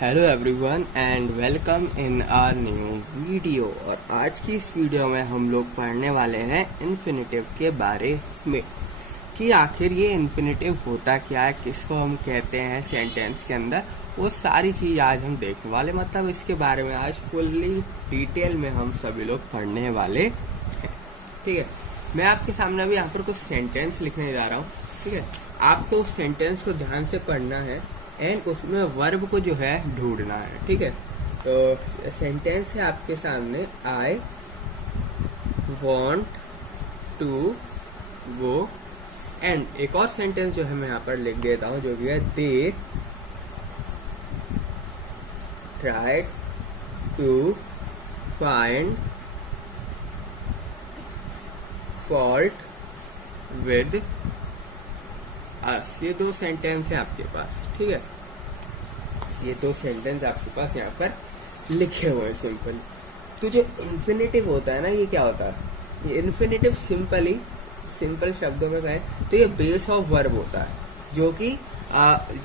Hello everyone and welcome in our new video. और आज की इस वीडियो में हम लोग पढ़ने वाले हैं इन्फिनेटिव के बारे में कि आखिर ये इन्फिनेटिव होता क्या है, किसको हम कहते हैं सेंटेंस के अंदर, वो सारी चीज़ आज हम देखने वाले। मतलब इसके बारे में आज फुल्ली डिटेल में हम सभी लोग पढ़ने वाले हैं। ठीक है, मैं आपके सामने अभी यहाँ पर कुछ सेंटेंस लिखने जा रहा हूँ। ठीक है, आपको उस सेंटेंस को ध्यान से पढ़ना है एंड उसमें वर्ब को जो है ढूंढना है। ठीक है, तो सेंटेंस है आपके सामने, I want to go. And एक और सेंटेंस जो है मैं यहाँ पर लिख देता हूँ, जो भी है they try to find fault with us. ये दो सेंटेंस है आपके पास। ठीक है, ये दो सेंटेंस आपके पास यहाँ पर लिखे हुए हैं सिंपल। तो जो इन्फिनेटिव होता है ना, ये क्या होता है? ये इन्फिनेटिव सिंपल शब्दों में कहें तो ये बेस ऑफ वर्ब होता है, जो कि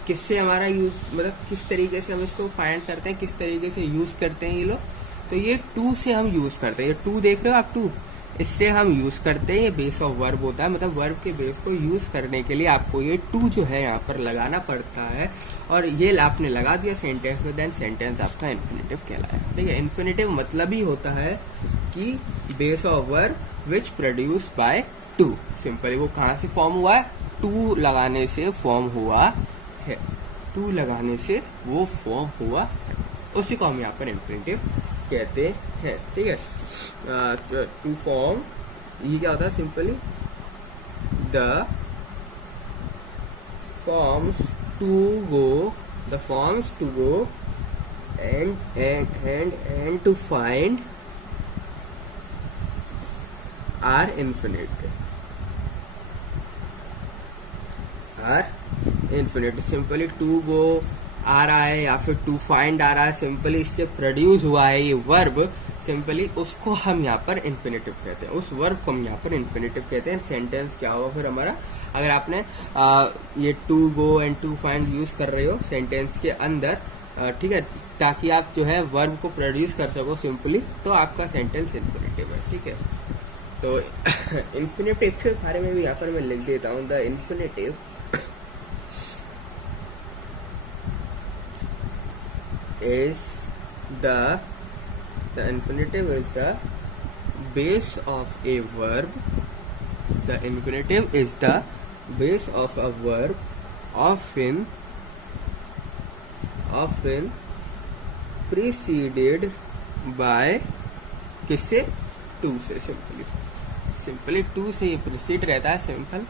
किससे हमारा यूज, मतलब किस तरीके से हम इसको फाइंड करते हैं, किस तरीके से यूज करते हैं ये लोग। तो ये टू से हम यूज करते हैं। ये टू देख रहे हो आप, टू, इससे हम यूज करते हैं। ये बेस ऑफ वर्ब होता है, मतलब वर्ब के बेस को यूज करने के लिए आपको ये टू जो है यहाँ पर लगाना पड़ता है। और ये आपने लगा दिया सेंटेंस में, देन सेंटेंस आपका इन्फिनेटिव कहलाया। ठीक है, इन्फिनेटिव मतलब ही होता है कि base of verb which produce by two. Simply वो कहाँ से फॉर्म हुआ है? टू लगाने से फॉर्म हुआ है। टू लगाने से वो फॉर्म हुआ है, उसी को हम यहाँ पर इन्फिनेटिव कहते हैं। ठीक है, टू फॉर्म, ये क्या होता है? Simply the forms to go and to find our infinitive. Simply to go आ रहा है या फिर टू फाइंड आ रहा है, सिंपली इससे प्रोड्यूस हुआ है ये वर्ब, सिंपली उसको हम यहाँ पर इन्फिनेटिव कहते हैं। उस वर्ब को हम यहाँ पर इन्फिनेटिव कहते हैं। सेंटेंस क्या होगा फिर हमारा? अगर आपने ये to go and to find use कर रहे हो सेंटेंस के अंदर, ठीक है, ताकि आप जो है वर्ब को प्रोड्यूस कर सको सिंपली, तो आपका सेंटेंस इन्फिनेटिव है। ठीक है, तो इन्फिनेटिव के बारे में भी यहाँ पर मैं लिख देता हूँ। The infinitive is the infinitive is the base of a verb. The infinitive is the base of a verb, often preceded by किससे? टू से। सिंपली टू से ये प्रीसीड रहता है सिंपल,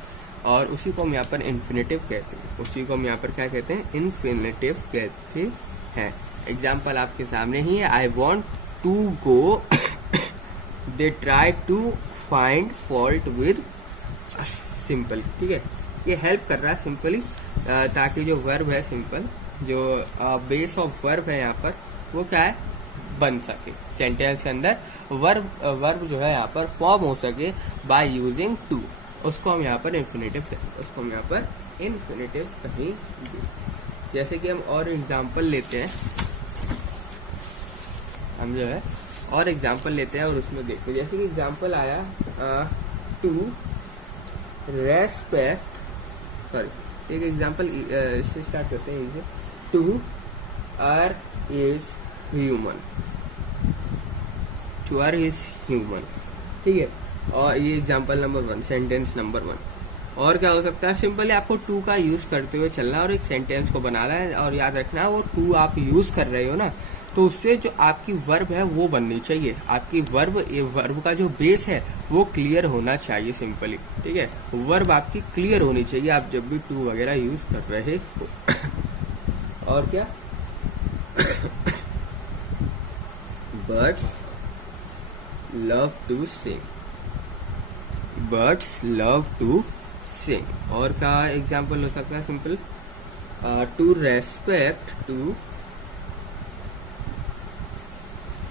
और उसी को हम यहाँ पर इन्फिनेटिव कहते हैं। उसी को हम यहाँ पर क्या कहते हैं? इन्फिनेटिव कहते हैं। एग्जाम्पल आपके सामने ही है, I want to go, they try to find fault with us. Simple, ठीक है, ये हेल्प कर रहा है सिंपली, ताकि जो वर्ब है सिंपल, जो बेस ऑफ वर्ब है यहाँ पर, वो क्या है? बन सके सेंटेंस के अंदर। वर्ब जो है यहाँ पर फॉर्म हो सके बाय यूजिंग टू, उसको हम यहाँ पर इन्फिनेटिव कहेंगे। उसको हम यहाँ पर इन्फिनेटिव कहेंगे। जैसे कि हम और एग्जाम्पल लेते हैं, हम जो है और एग्जाम्पल लेते हैं और उसमें देखते हैं। जैसे कि एग्जाम्पल आया टू रेस्पेक्ट, सॉरी, एक एग्जाम्पल इससे स्टार्ट करते हैं, इसे to err is human. To err is human, ठीक है। और ये example number one, sentence number one. और क्या हो सकता है? सिंपली आपको टू का यूज करते हुए चलना और एक सेंटेंस को बनाना है। और याद रखना, वो टू आप यूज कर रहे हो ना, तो उससे जो आपकी वर्ब है वो बननी चाहिए। आपकी वर्ब का जो बेस है वो क्लियर होना चाहिए सिंपली। ठीक है, वर्ब आपकी क्लियर होनी चाहिए आप जब भी टू वगैरह यूज कर रहे हो। और क्या? Birds love to sing. Birds love to sing. और क्या एग्जाम्पल हो सकता है? Simple to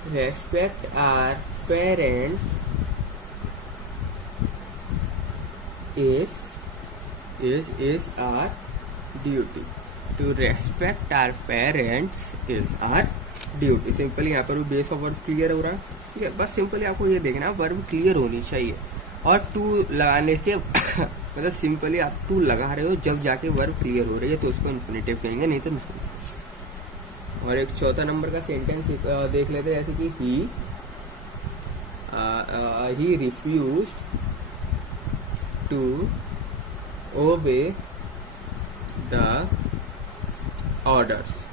respect our parent is our duty. To respect our parents is our duty. Simply यहाँ पर बेस ऑफ वर्ब क्लियर हो रहा है, ठीक है। बस सिंपली आपको ये देखना वर्ब क्लियर होनी चाहिए, और टू लगाने के मतलब सिंपली आप टू लगा रहे हो जब जाके वर्ब क्लियर हो रही है तो उसको इन्फिनिटिव कहेंगे, नहीं तो नहीं। और एक चौथा नंबर का सेंटेंस देख लेते हैं, जैसे कि he refuse to obey the orders.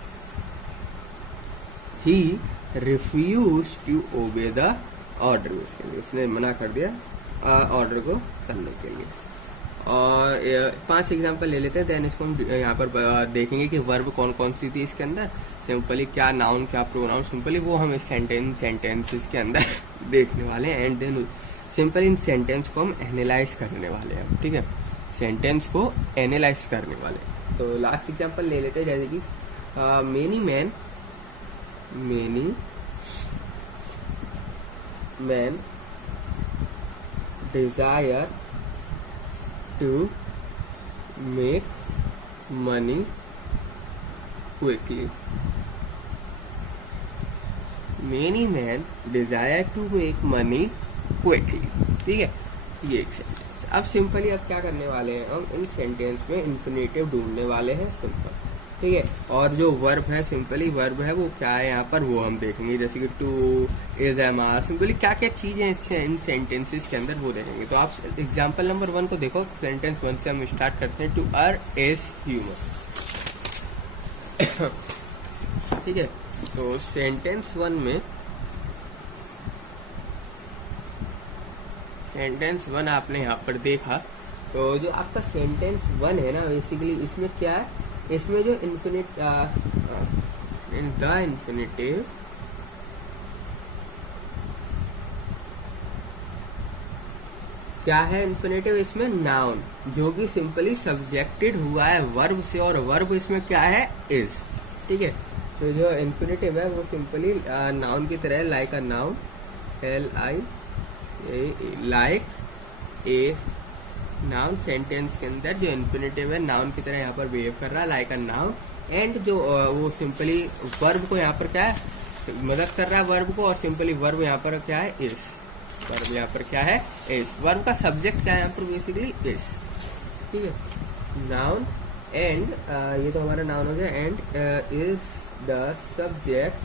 He refuse to obey the order, उसने मना कर दिया ऑर्डर को करने के लिए। और 5 एग्जांपल ले लेते हैं, देन इसको हम यहाँ पर देखेंगे कि वर्ब कौन कौन सी थी इसके अंदर, सिंपली क्या नाउन क्या प्रोनाउन, सिंपली वो हम इस सेंटेंसेस के अंदर देखने वाले हैं। एंड देन सिंपल इन सेंटेंस को हम एनालाइज करने वाले हैं, ठीक है, सेंटेंस को एनालाइज करने वाले। तो लास्ट एग्जांपल ले लेते हैं, जैसे कि many man desire to make money quickly। Many men desire to make money quickly, ठीक है, ये एक सेंटेंस। अब सिंपली अब क्या करने वाले हैं, हम इन सेंटेंस में इन्फिनिटिव ढूंढने वाले हैं, सिंपल, ठीक है। और जो वर्ब है, सिंपली वर्ब है वो क्या है यहाँ पर वो हम देखेंगे, जैसे कि to, is, am, are, simply क्या क्या चीजें इन सेंटेंसेस के अंदर वो देखेंगे। तो आप एग्जांपल नंबर 1 को देखो, सेंटेंस 1 से हम स्टार्ट करते हैं। टू अर्न इज ह्यूमन, ठीक है। तो सेंटेंस 1 आपने यहाँ पर देखा, तो जो आपका सेंटेंस 1 है ना, बेसिकली इसमें क्या है, इसमें जो इन्फिनिटिव क्या है, इन्फिनिटिव इसमें नाउन, जो कि सिंपली सब्जेक्टेड हुआ है वर्ब से, और वर्ब इसमें क्या है, इज, ठीक है। तो जो इन्फिनिटिव है वो सिंपली नाउन की तरह है, like a noun, like a noun. Sentence के अंदर जो इन्फिनिटिव है नाउन की तरह यहाँ पर बिहेव कर रहा है, लाइक अ नाउन। एंड जो वो सिंपली वर्ब को यहाँ पर क्या है, मदद कर रहा है वर्ब को, और सिंपली वर्ब यहाँ पर क्या है, इज। वर्ब यहाँ पर क्या है, इज। वर्ब का सब्जेक्ट क्या है यहाँ पर, बेसिकली इज, ठीक है, नाउन। एंड ये तो हमारा नाउन हो गया। And is the subject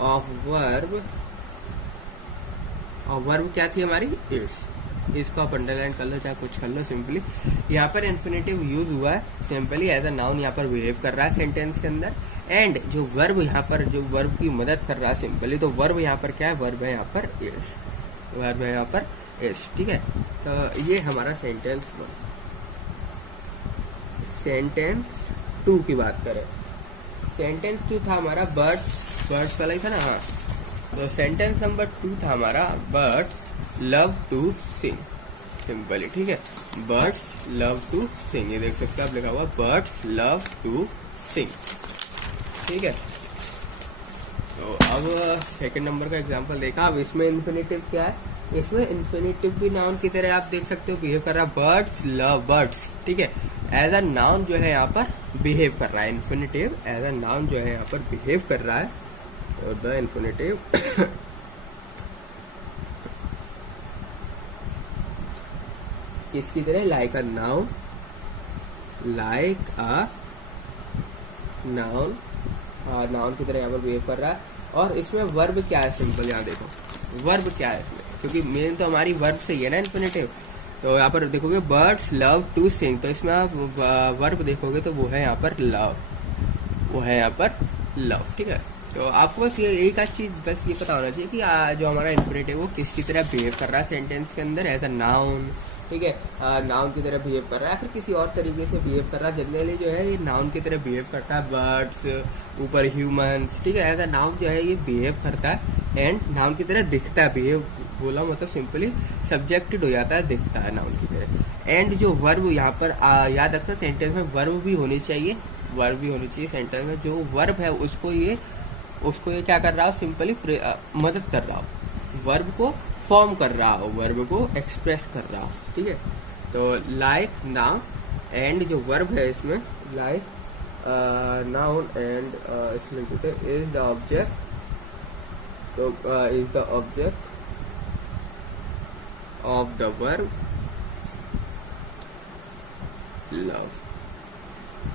of verb, और वर्ब क्या थी हमारी, इज। इसको आप अंडरलाइन कर लो, चाहे कुछ कर लो, सिंपली यहाँ पर इन्फिनिटिव यूज हुआ है, सिंपली एज अ नाउन यहाँ पर बिहेव कर रहा है सेंटेंस के अंदर। एंड जो वर्ब यहाँ पर, जो वर्ब की मदद कर रहा है सिंपली, तो वर्ब यहाँ पर क्या है, वर्ब है यहाँ पर इज, वर्ब है यहाँ पर इज, ठीक है। तो ये हमारा सेंटेंस 1। सेंटेंस 2 की बात करें, सेंटेंस 2 था हमारा बर्ड्स वाला ही था ना, हाँ। तो सेंटेंस नंबर 2 था हमारा birds love to sing, simply, ठीक है, बर्ड्स लव टू सिंग। ये देख सकते हैं आप, लिखा हुआ बर्ड्स लव टू सिंग, ठीक है। तो अब सेकंड नंबर का एग्जांपल देखा। अब इसमें इन्फिनिटिव क्या है, इसमें इन्फिनिटिव भी नाउन की तरह आप देख सकते हो बिहेव कर रहा है, बर्ड्स लव बर्ड्स, ठीक है, एज अ नाउन जो है यहाँ पर बिहेव कर रहा है, इन्फिनिटिव एज अ नाउन जो है यहाँ पर बिहेव कर रहा है। और द इन्फिनिटिव इसकी तरह लाइक अ नाउन, नाउन की तरह यहाँ पर बिहेव कर रहा है। और इसमें वर्ब क्या है, सिंपल यहाँ देखो वर्ब क्या है इसमें, क्योंकि मेन तो हमारी वर्ब से ही है ना इन्फिनिटिव। तो यहाँ पर देखोगे बर्ड्स लव टू सिंग, तो इसमें आप वर्ब देखोगे तो वो है यहाँ पर लव, वो है यहाँ पर लव, ठीक है। तो आपको बस ये एक आध चीज बस ये पता होना चाहिए कि जो हमारा इन्फिनिटिव वो किसकी तरह बिहेव कर रहा है सेंटेंस के अंदर, एज अ नाउन, ठीक है, नाउन की तरह बिहेव कर रहा है, फिर किसी और तरीके से बिहेव कर रहा है। जनरली जो है ये नाउन की तरह बिहेव करता है, बर्ड्स, ऊपर ह्यूमंस, ठीक है, एज अ नाउन जो है ये बिहेव करता है एंड नाउन की तरह दिखता है। बिहेव बोला मतलब सिंपली सब्जेक्टेड हो जाता है, दिखता है नाउन की तरह। एंड जो वर्ब यहाँ पर याद रखना, सेंटेंस में वर्ब भी होनी चाहिए, वर्ब भी होनी चाहिए सेंटेंस में। जो वर्ब है उसको ये क्या कर रहा हो, सिंपली मदद कर रहा हो, वर्ब को फॉर्म कर रहा हो, वर्ब को एक्सप्रेस कर रहा हो, ठीक है। तो लाइक नाउ एंड जो वर्ब है इसमें लाइक नाउन एंड इसमें लिख देते हैं इज द ऑब्जेक्ट, तो is the object of the verb love.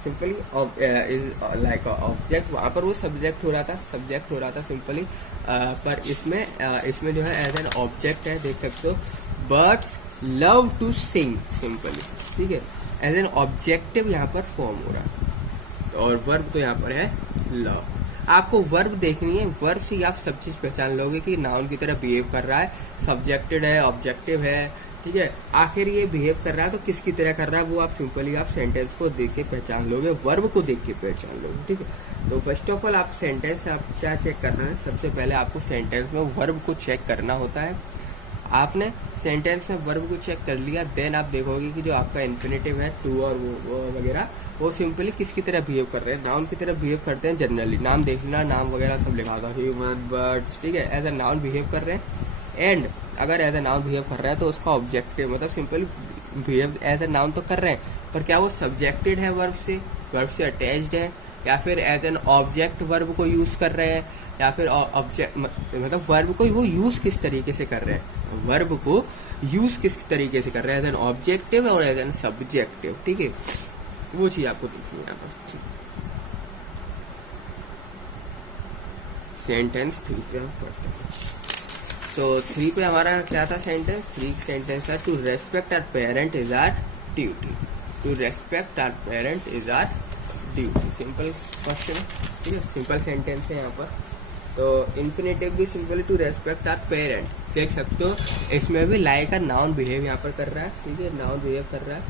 Simply is like object, वहाँ पर वो सब्जेक्ट हो रहा था सिंपली, पर इसमें जो है एज एन ऑब्जेक्ट है, देख सकते हो birds love to sing simply, ठीक है, एज एन ऑब्जेक्टिव यहाँ पर फॉर्म हो रहा है। और वर्ब तो यहाँ पर है लव। आपको वर्ब देखनी है, वर्ब से आप सब चीज पहचान लोगे कि नाउन की तरह बिहेव कर रहा है, सब्जेक्टेड है, ऑब्जेक्टिव है, ठीक है, आखिर ये बिहेव कर रहा है तो किसकी तरह कर रहा है वो आप सिंपली आप सेंटेंस को देख के पहचान लोगे, वर्ब को देख के पहचान लोगे, ठीक है। तो फर्स्ट ऑफ ऑल आप सेंटेंस आप क्या चेक करना है, सबसे पहले आपको सेंटेंस में वर्ब को चेक करना होता है। आपने सेंटेंस में वर्ब को चेक कर लिया, देन आप देखोगे कि जो आपका इन्फिनेटिव है टू और वो वगैरह, वो सिंपली किसकी तरह बिहेव कर रहे हैं, नाउन की तरह बिहेव करते हैं। जनरली नाम देख लेना, नाम वगैरह सब लिखा था, ह्यूमन, बर्ड्स, ठीक है, एज ए नाउन बिहेव कर रहे हैं। एंड अगर एज ए नाउन बिहेव कर रहा है तो उसका ऑब्जेक्टिव मतलब simply behave as a noun तो कर रहे हैं, पर क्या वो सब्जेक्टेड है वर्ब से अटैच्ड है, या फिर एज एन ऑब्जेक्ट वर्ब को यूज कर रहे हैं, या फिर ऑब्जेक्ट मतलब वर्ब को वो यूज किस तरीके से कर रहे हैं, वर्ब को यूज किस तरीके से कर रहे हैं, एज एन ऑब्जेक्टिव और एज एन सब्जेक्टिव, ठीक है, वो चीज आपको देखनी है यहाँ पर। सेंटेंस 3 पे हम पढ़ते हैं। तो 3 पे हमारा क्या था सेंटेंस, 3 सेंटेंस था to respect our parent is our duty, to respect our parent is our duty, simple question, ठीक है, सिंपल सेंटेंस है यहाँ पर। तो इन्फिनेटिव भी simply to respect our parent, देख सकते हो इसमें भी लाइक अ नाउन बिहेव यहाँ पर कर रहा है, ठीक है, नाउन बिहेव कर रहा है।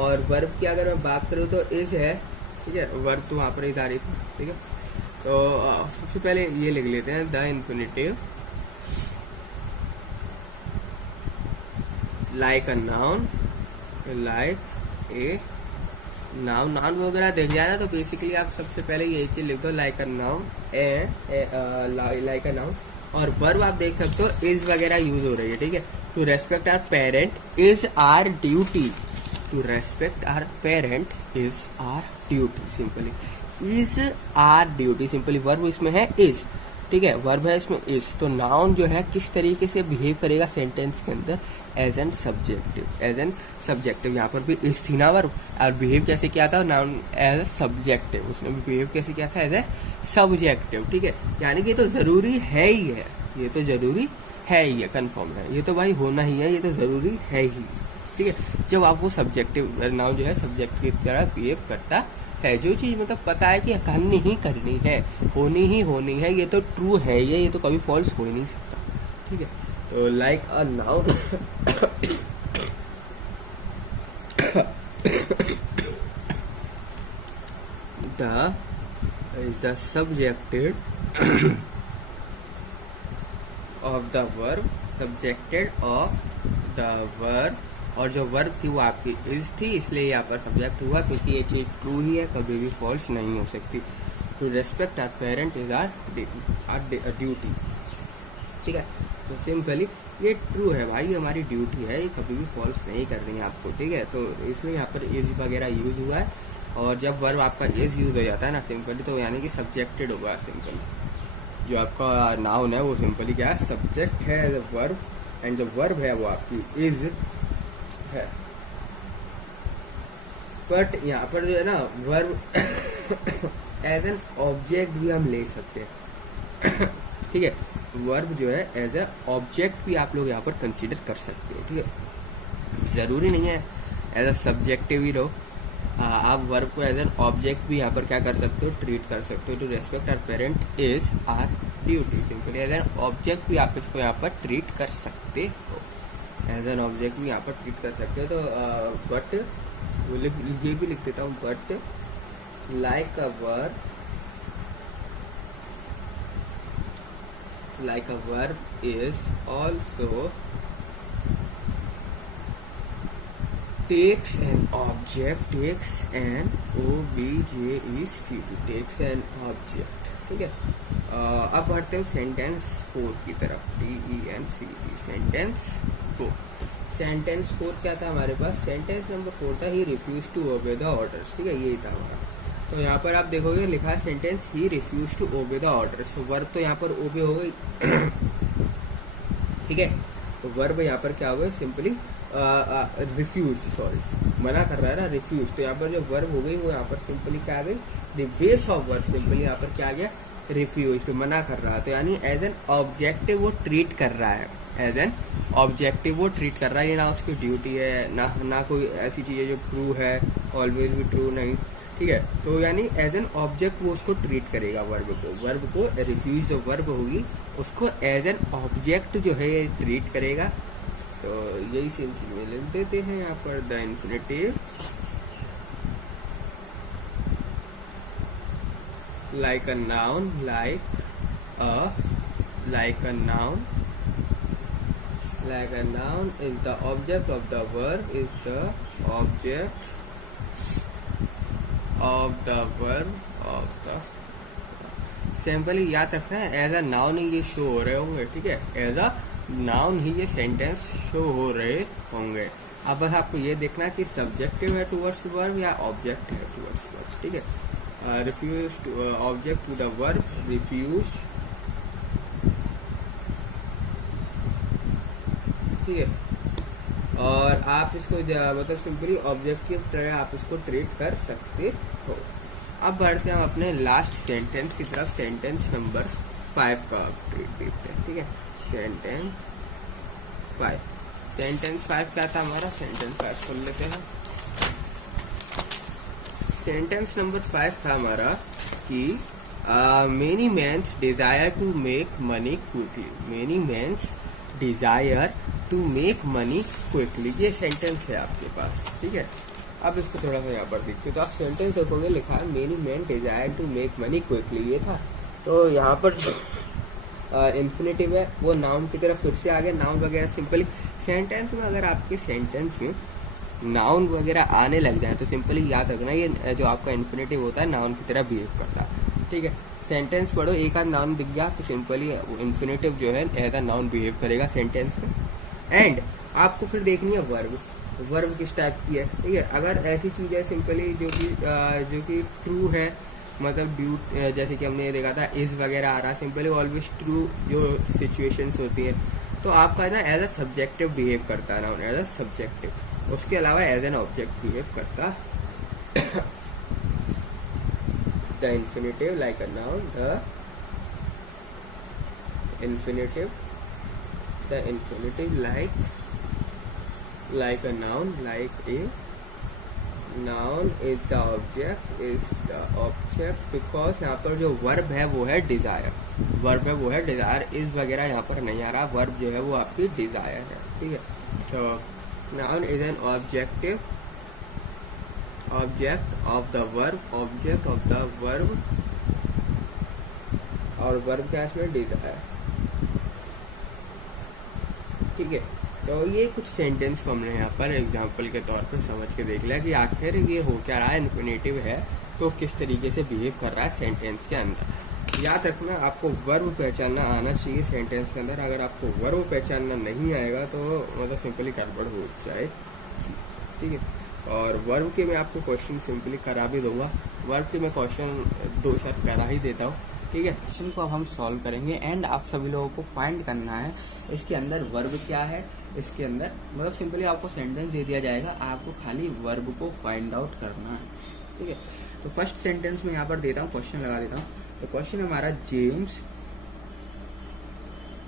और वर्ब की अगर मैं बात करूँ तो इज है, ठीक है, वर्ब तो वहाँ पर इज आ रही थी, ठीक है। तो सबसे पहले ये लिख लेते हैं the infinitive like a noun, like a noun, noun वगैरह देख जाए ना तो बेसिकली आप सबसे पहले यही चीज लिख दो like a noun, like a noun. और वर्ब आप देख सकते हो इज वगैरह यूज हो रही है, ठीक है, to respect our parent is our duty, to respect our parent is our duty, simply is our duty, simply verb इसमें है इज, ठीक है, वर्ब है इसमें इज, तो नाउन जो है किस तरीके से बिहेव करेगा सेंटेंस के अंदर, as an subjective, as an subjective, यहाँ पर भी इज थी ना वर्ब, और बिहेव कैसे किया था नाउन एज ए सब्जेक्टिव, उसने भी बिहेव कैसे किया था एज ए सब्जेक्टिव, ठीक है, यानी कि ये तो जरूरी है ही है, ये तो जरूरी है ही है, कन्फर्म है, ये तो भाई होना ही है, ये तो जरूरी है ही, ठीक है। जब आप वो सब्जेक्टिव नाउन जो है सब्जेक्ट की तरह बिहेव करता है, जो चीज मतलब पता है कि करनी ही करनी है, होनी है, ये तो ट्रू है, ये तो कभी फॉल्स हो ही नहीं सकता, ठीक है। तो like a noun the is the subjected of the verb, subjected of the verb, और जो वर्ब थी वो आपकी इज थी, इसलिए यहाँ पर सब्जेक्ट हुआ, क्योंकि ये चीज ट्रू ही है, कभी भी फॉल्स नहीं हो सकती। To respect our parent is our duty, ठीक है, तो सिंपली ये ट्रू है भाई, हमारी ड्यूटी है, ये कभी भी फॉल्स नहीं कर रही है आपको, ठीक है। तो इसमें यहाँ पर इज वगैरह यूज हुआ है, और जब वर्ब आपका इज यूज हो जाता है ना सिंपली, तो यानी कि सब्जेक्टेड होगा, सिंपली जो आपका नाउन है वो सिंपली क्या है, सब्जेक्ट है वर्ब, एंड जो वर्ब है वो आपकी इज है। बट यहाँ पर जो है ना वर्ब एज एन ऑब्जेक्ट भी हम ले सकते हैं, ठीक है, वर्ब जो है एज ए ऑब्जेक्ट भी आप लोग यहाँ पर कंसीडर कर सकते हो, ठीक है, जरूरी नहीं है एज ए सब्जेक्टिव ही रहो, आप वर्ब को एज एन ऑब्जेक्ट भी यहाँ पर क्या कर सकते हो, ट्रीट कर सकते हो। To respect our parent is our duty, simply as an object भी आप इसको यहाँ पर ट्रीट कर सकते हो, एज एन ऑब्जेक्ट भी यहाँ पर ट्रीट कर सकते हो। तो बट ये भी लिख देता हूँ, but like a verb is also takes an object, takes an object, takes an object, ठीक है। अब बढ़ते हैं सेंटेंस 4 की तरफ, TENCE, सेंटेंस 4। सेंटेंस 4 क्या था हमारे पास, सेंटेंस नंबर 4 था he refuse to obey the orders, ठीक है, यही था हमारा। तो यहाँ पर आप देखोगे लिखा है sentence he refuse to obey the orders, तो वर्ब तो यहाँ पर ओबे हो गई ठीक है, तो वर्ब यहाँ पर क्या हो गया, सिंपली रिफ्यूज, सॉरी मना कर रहा है ना, रिफ्यूज, तो यहाँ पर जो वर्ब हो गई वो यहाँ पर सिंपली क्या आ गई, the base of verb simply यहाँ पर क्या आ गया, रिफ्यूज, तो मना कर रहा है, तो यानी एज एन ऑब्जेक्टिव वो ट्रीट कर रहा है, एज एन ऑब्जेक्टिव वो ट्रीट कर रहा है, ये ना उसकी ड्यूटी है ना कोई ऐसी चीज़ है जो ट्रू है, ऑलवेज भी ट्रू नहीं, ठीक है, तो यानी एज एन ऑब्जेक्ट वो उसको ट्रीट करेगा, वर्ब को रिफ्यूज जो वर्ब होगी उसको एज एन ऑब्जेक्ट जो है ट्रीट करेगा। तो यही सेम चीज में लिख देते हैं यहाँ पर, the infinitive like a noun, like a noun is the object of the verb, is the object of the verb of the, simply याद रखना है एज अ नाउन ही ये शो हो रहे होंगे, ठीक है, एज अ नाउन ही ये सेंटेंस शो हो रहे होंगे। अब बस आपको ये देखना कि सब्जेक्टिव है टुवर्ड्स वर्ब या ऑब्जेक्ट है टुवर्ड्स वर्ब, ठीक है, refuse to object to the verb, refuse, ठीक है, और आप इसको मतलब सिंपली ऑब्जेक्ट की तरह आप इसको ट्रीट कर सकते हो। अब बढ़ते हैं हम अपने लास्ट सेंटेंस की तरफ, सेंटेंस नंबर 5 का ट्रीट देखते हैं, ठीक है, सेंटेंस 5 क्या था हमारा, सेंटेंस 5 खोल लेते हैं। सेंटेंस नंबर 5 था हमारा कि many mens desire to make money quickly, many mens desire to make money quickly, ये सेंटेंस है आपके पास, ठीक है। अब इसको थोड़ा सा यहाँ पर देखिए, तो आप सेंटेंस देखोगे लिखा है many men desire to make money quickly, ये था, तो यहाँ पर जो इन्फिनेटिव है वो नाउन की तरफ फिर से आ गया, नाउन वगैरह सिंपली सेंटेंस में अगर आपके सेंटेंस में नाउन वगैरह आने लग जाए तो सिंपली याद रखना ये जो आपका इन्फिनेटिव होता है नाउन की तरह बिहेव करता है, ठीक है। सेंटेंस पढ़ो, एक आध नाउन दिख गया तो सिंपली इन्फिनेटिव जो है एज अ नाउन बिहेव करेगा सेंटेंस में। एंड आपको फिर देखनी है वर्ब किस टाइप की है, ठीक है, अगर ऐसी चीज़ है सिंपली जो कि ट्रू है, मतलब ड्यू, जैसे कि हमने ये देखा था इज वगैरह आ रहा, सिंपली ऑलवेज ट्रू जो सिचुएशंस होती हैं, तो आपका ना एज अ सब्जेक्टिव बिहेव करता है नाउन, एज अ सब्जेक्टिव, उसके अलावा एज एन ऑब्जेक्ट बिहेव करता the infinitive like a noun, the infinitive like a noun, like a noun is the object because यहाँ पर जो वर्ब है वो है डिजायर, इज वगैरह यहाँ पर नहीं आ रहा, वर्ब जो है वो आपकी डिजायर है, ठीक है। तो noun is an object of the verb, और वर्ब क्या इसमें डिजायर, ठीक है। तो ये कुछ सेंटेंस को हमने यहाँ पर एग्जांपल के तौर पर समझ के देख लिया कि आखिर ये हो क्या रहा है, इन्फिनेटिव है तो किस तरीके से बिहेव कर रहा है सेंटेंस के अंदर। याद रखना आपको वर्ब पहचानना आना चाहिए सेंटेंस के अंदर, अगर आपको वर्ब पहचानना नहीं आएगा तो मतलब सिंपली गड़बड़ हो जाए, ठीक है। और वर्ब के मैं आपको क्वेश्चन सिंपली करा भी दूंगा, वर्ब के मैं क्वेश्चन 2 सेट करा ही देता हूँ, ठीक है। क्वेश्चन को अब हम सॉल्व करेंगे एंड आप सभी लोगों को फाइंड करना है इसके अंदर वर्ब क्या है, इसके अंदर मतलब सिंपली आपको सेंटेंस दे दिया जाएगा, आपको खाली वर्ब को फाइंड आउट करना है, ठीक है। तो फर्स्ट सेंटेंस में यहाँ पर देता हूँ, क्वेश्चन लगा देता हूँ। तो क्वेश्चन हमारा James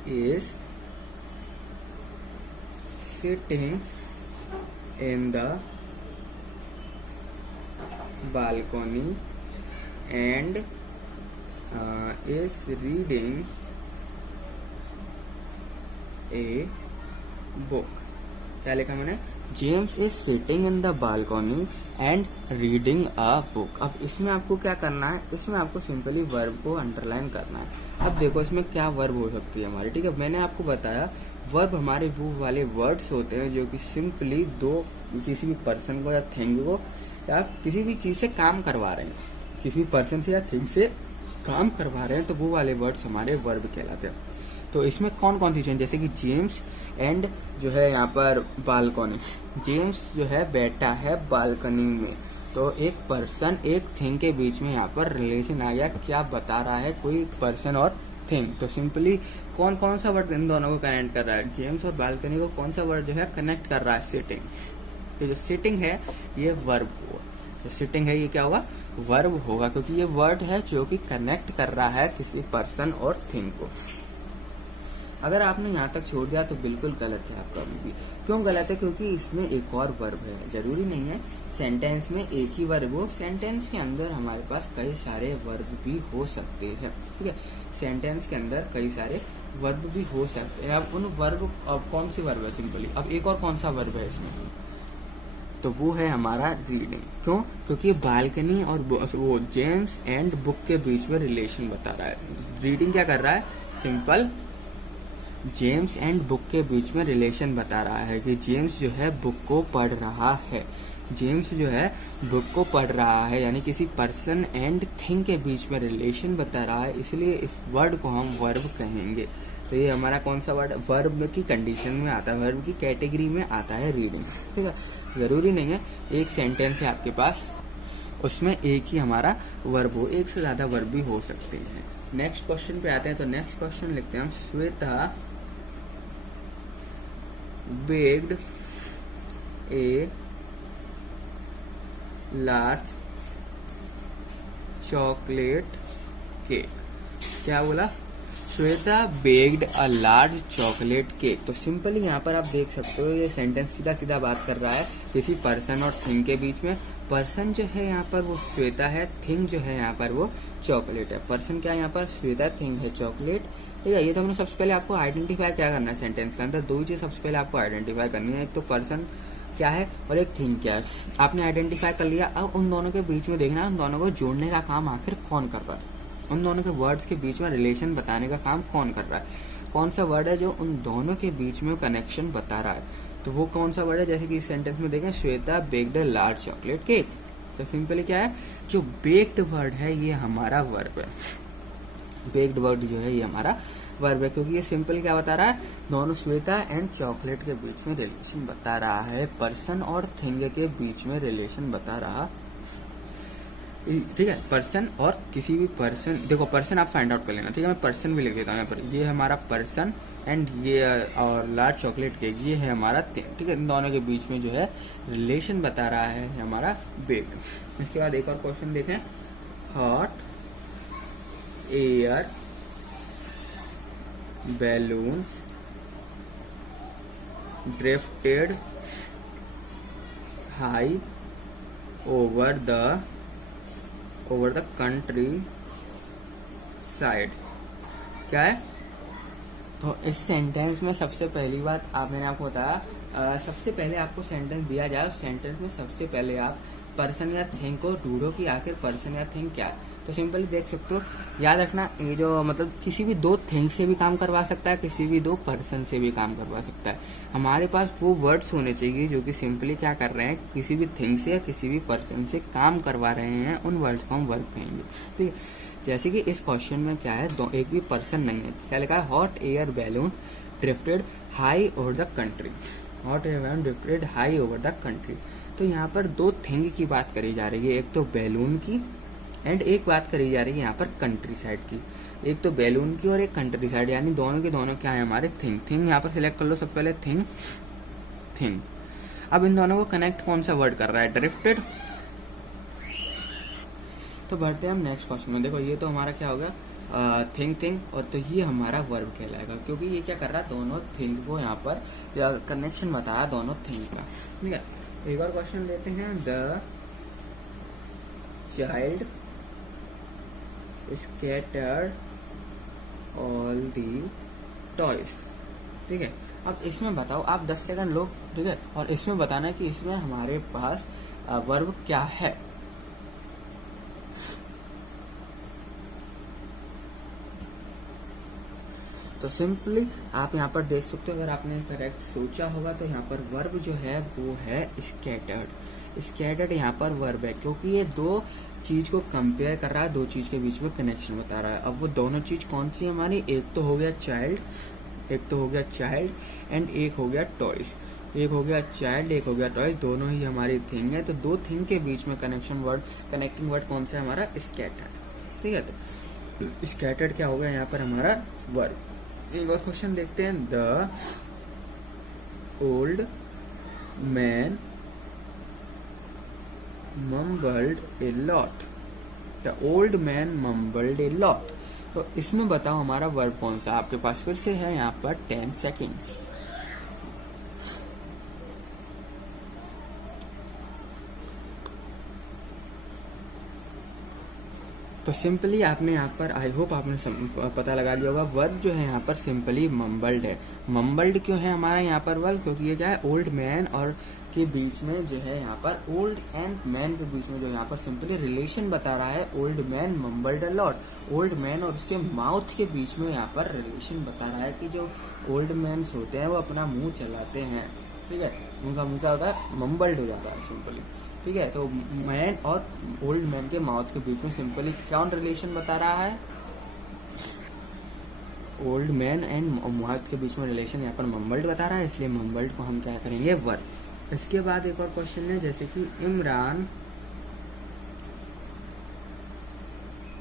is sitting in the balcony and is reading a book। क्या लिखा मैंने, James is sitting in the balcony and reading a book. अब इसमें आपको क्या करना है, इसमें आपको सिंपली वर्ब को अंडरलाइन करना है। अब देखो इसमें क्या वर्ब हो सकती है हमारी, ठीक है। मैंने आपको बताया वर्ब हमारे वो वाले वर्ड्स होते हैं जो कि सिंपली किसी भी पर्सन को या थिंग को या किसी भी चीज से काम करवा रहे हैं, किसी भी पर्सन से या थिंग से काम करवा रहे हैं, तो वो वाले वर्ड्स हमारे वर्ब कहलाते हैं। तो इसमें कौन कौन सी चीजें, जैसे कि जेम्स एंड जो है यहाँ पर बालकनी, जेम्स जो है बैठा है बालकनी में, तो एक पर्सन एक थिंग के बीच में यहाँ पर रिलेशन आ गया, क्या बता रहा है, कोई पर्सन और थिंग। तो सिंपली कौन कौन सा वर्ड इन दोनों को कनेक्ट कर रहा है, जेम्स और बालकनी को कौन सा वर्ड जो है कनेक्ट कर रहा है, सिटिंग। तो जो सिटिंग है ये वर्ब हुआ, जो सिटिंग है ये क्या होगा, वर्ब होगा, क्योंकि ये वर्ड है जो कि कनेक्ट कर रहा है किसी पर्सन और थिंग को। अगर आपने यहाँ तक छोड़ दिया तो बिल्कुल गलत है आपका अभी भी। क्यों गलत है, क्योंकि इसमें एक और वर्ब है। जरूरी नहीं है सेंटेंस में एक ही वर्ब हो, सेंटेंस के अंदर हमारे पास कई सारे वर्ब भी हो सकते हैं, ठीक है। सेंटेंस के अंदर कई सारे वर्ब भी हो सकते हैं। अब उन वर्ब, अब कौन सी वर्ब है, सिंपली अब एक और कौन सा वर्ब है इसमें, तो वो है हमारा रीडिंग। क्यों, क्योंकि बालकनी और वो जेम्स एंड बुक के बीच में रिलेशन बता रहा है। रीडिंग क्या कर रहा है, सिंपल जेम्स एंड बुक के बीच में रिलेशन बता रहा है कि जेम्स जो है बुक को पढ़ रहा है, जेम्स जो है बुक को पढ़ रहा है, यानी किसी पर्सन एंड थिंग के बीच में रिलेशन बता रहा है, इसलिए इस वर्ड को हम वर्ब कहेंगे। तो ये हमारा कौन सा वर्ड, वर्ब की कंडीशन में आता है, वर्ब की कैटेगरी में आता है रीडिंग, ठीक है। जरूरी नहीं है एक सेंटेंस है आपके पास उसमें एक ही हमारा वर्ब हो, एक से ज्यादा वर्ब भी हो सकते हैं। नेक्स्ट क्वेश्चन पे आते हैं, तो नेक्स्ट क्वेश्चन लिखते हैं, Shweta baked a large chocolate cake. क्या बोला, Shweta baked a large chocolate cake. तो सिंपली यहाँ पर आप देख सकते हो ये सेंटेंस सीधा सीधा बात कर रहा है किसी पर्सन और थिंग के बीच में। पर्सन जो है यहाँ पर वो श्वेता है, थिंग जो है यहाँ पर वो चॉकलेट है। पर्सन क्या है यहाँ पर, श्वेता, थिंग है चॉकलेट, ठीक है। ये तो हमने सबसे पहले आपको आइडेंटिफाई क्या करना है, सेंटेंस के अंदर दो ही चीज सबसे पहले आपको आइडेंटिफाई करनी है, एक तो पर्सन क्या है और एक थिंग क्या है। आपने आइडेंटिफाई कर लिया, अब उन दोनों के बीच में देखना है उन दोनों को जोड़ने का काम आखिर कौन कर रहा है, उन दोनों के वर्ड्स के बीच में रिलेशन बताने का काम कौन कर रहा है, कौन सा वर्ड है जो उन दोनों के बीच में कनेक्शन बता रहा है, तो वो कौन सा वर्ड है। जैसे कि इस सेंटेंस में देखें, Shweta baked a large chocolate cake, तो सिंपली क्या है, जो बेक्ड वर्ड है ये हमारा वर्ब है, बेक्ड वर्ड जो है ये हमारा वर्ब है, क्योंकि ये सिंपल क्या बता रहा है, दोनों श्वेता एंड चॉकलेट के बीच में रिलेशन बता रहा है, पर्सन और थिंग के बीच में रिलेशन बता रहा, ठीक है। पर्सन और किसी भी पर्सन, देखो पर्सन आप फाइंड आउट कर लेना, ठीक है। मैं पर्सन भी लिख देता हूँ यहाँ पर, ये है हमारा पर्सन एंड ये और लार्ज चॉकलेट केक ये है हमारा थिंग, ठीक है। इन दोनों के बीच में जो है रिलेशन बता रहा है हमारा बेक्ड। इसके बाद एक और क्वेश्चन देखें, hot air balloons drifted high over the country side। क्या है, तो इस सेंटेंस में सबसे पहली बात मैंने आपको बताया, सबसे पहले आपको सेंटेंस दिया जाए, उस सेंटेंस में सबसे पहले आप पर्सन या थिंग को ढूंढो कि आखिर पर्सन या थिंग क्या है। तो सिंपली देख सकते हो, याद रखना ये जो मतलब किसी भी दो थिंग से भी काम करवा सकता है, किसी भी दो पर्सन से भी काम करवा सकता है। हमारे पास वो वर्ड्स होने चाहिए जो कि सिंपली क्या कर रहे हैं, किसी भी थिंग से या किसी भी पर्सन से काम करवा रहे हैं, उन वर्ड्स को हम वर्ब कहेंगे, ठीक है। जैसे कि इस क्वेश्चन में क्या है, एक भी पर्सन नहीं है, क्या लिखा है, hot air balloon drifted high over the country, hot air balloon drifted high over the country. तो यहाँ पर दो थिंग की बात करी जा रही है, एक तो बैलून की एंड एक बात करी जा रही है यहाँ पर कंट्री साइड की, एक तो बैलून की और एक कंट्री साइड, यानी दोनों के दोनों क्या है हमारे थिंग। थिंग यहाँ पर सिलेक्ट कर लो सबसे पहले, थिंग थिंग। अब इन दोनों को कनेक्ट कौन सा वर्ड कर रहा है, ड्रिफ्टेड। तो बढ़ते हैं हम नेक्स्ट क्वेश्चन में। देखो ये तो हमारा क्या होगा, थिंग थिंग, और तो ये हमारा वर्ब कहलाएगा, क्योंकि ये क्या कर रहा है, दोनों थिंग को यहाँ पर कनेक्शन बताया दोनों थिंग का, ठीक है। एक और क्वेश्चन लेते हैं, the child scattered all the toys, ठीक है। अब इसमें बताओ आप 10 सेकंड लो, ठीक है, और इसमें बताना कि इसमें हमारे पास वर्ब क्या है। तो सिंपली आप यहाँ पर देख सकते हो, अगर आपने करेक्ट सोचा होगा तो यहाँ पर वर्ब जो है वो है स्कैटर्ड। स्कैटर्ड यहाँ पर वर्ब है, क्योंकि ये दो चीज को कंपेयर कर रहा है, दो चीज के बीच में कनेक्शन बता रहा है। अब वो दोनों चीज कौन सी है हमारी, एक तो हो गया चाइल्ड एंड एक हो गया टॉयज। एक हो गया चाइल्ड, एक हो गया टॉयज, दोनों ही हमारी थिंग है। तो दो थिंग के बीच में कनेक्टिंग वर्ड कौन सा है हमारा, स्कैटर्ड। ठीक है, तो स्कैटर्ड क्या हो गया यहाँ पर हमारा वर्ब। एक और क्वेश्चन देखते हैं। The old man mumbled a lot। The old man mumbled a lot। तो इसमें बताओ हमारा वर्ब कौन सा। आपके पास फिर से है यहाँ पर 10 सेकेंड्स। तो सिंपली आपने यहाँ पर, आई होप आपने पता लगा लिया होगा, वर्ब जो है यहाँ पर सिंपली मम्बल्ड है। मम्बल्ड क्यों है हमारा यहाँ पर वर्ब, क्योंकि ये क्या है, ओल्ड मैन और के बीच में जो है यहाँ पर, ओल्ड एंड मैन के बीच में जो यहाँ पर सिंपली रिलेशन बता रहा है। Old man mumbled a lot, old man और उसके माउथ के बीच में यहाँ पर रिलेशन बता रहा है कि जो ओल्ड मैन होते हैं वो अपना मुंह चलाते हैं। ठीक है, उनका मुंह क्या होता है, मम्बल्ड हो जाता है सिंपली। ठीक है, तो मैन और ओल्ड मैन के माउथ के बीच में सिंपली कौन रिलेशन बता रहा है, ओल्ड मैन एंड माउथ के बीच में रिलेशन यहाँ पर मम्बल्ड बता रहा है, इसलिए मम्बल्ड को हम क्या करेंगे, वर्ब। इसके बाद एक और क्वेश्चन है, जैसे कि Imran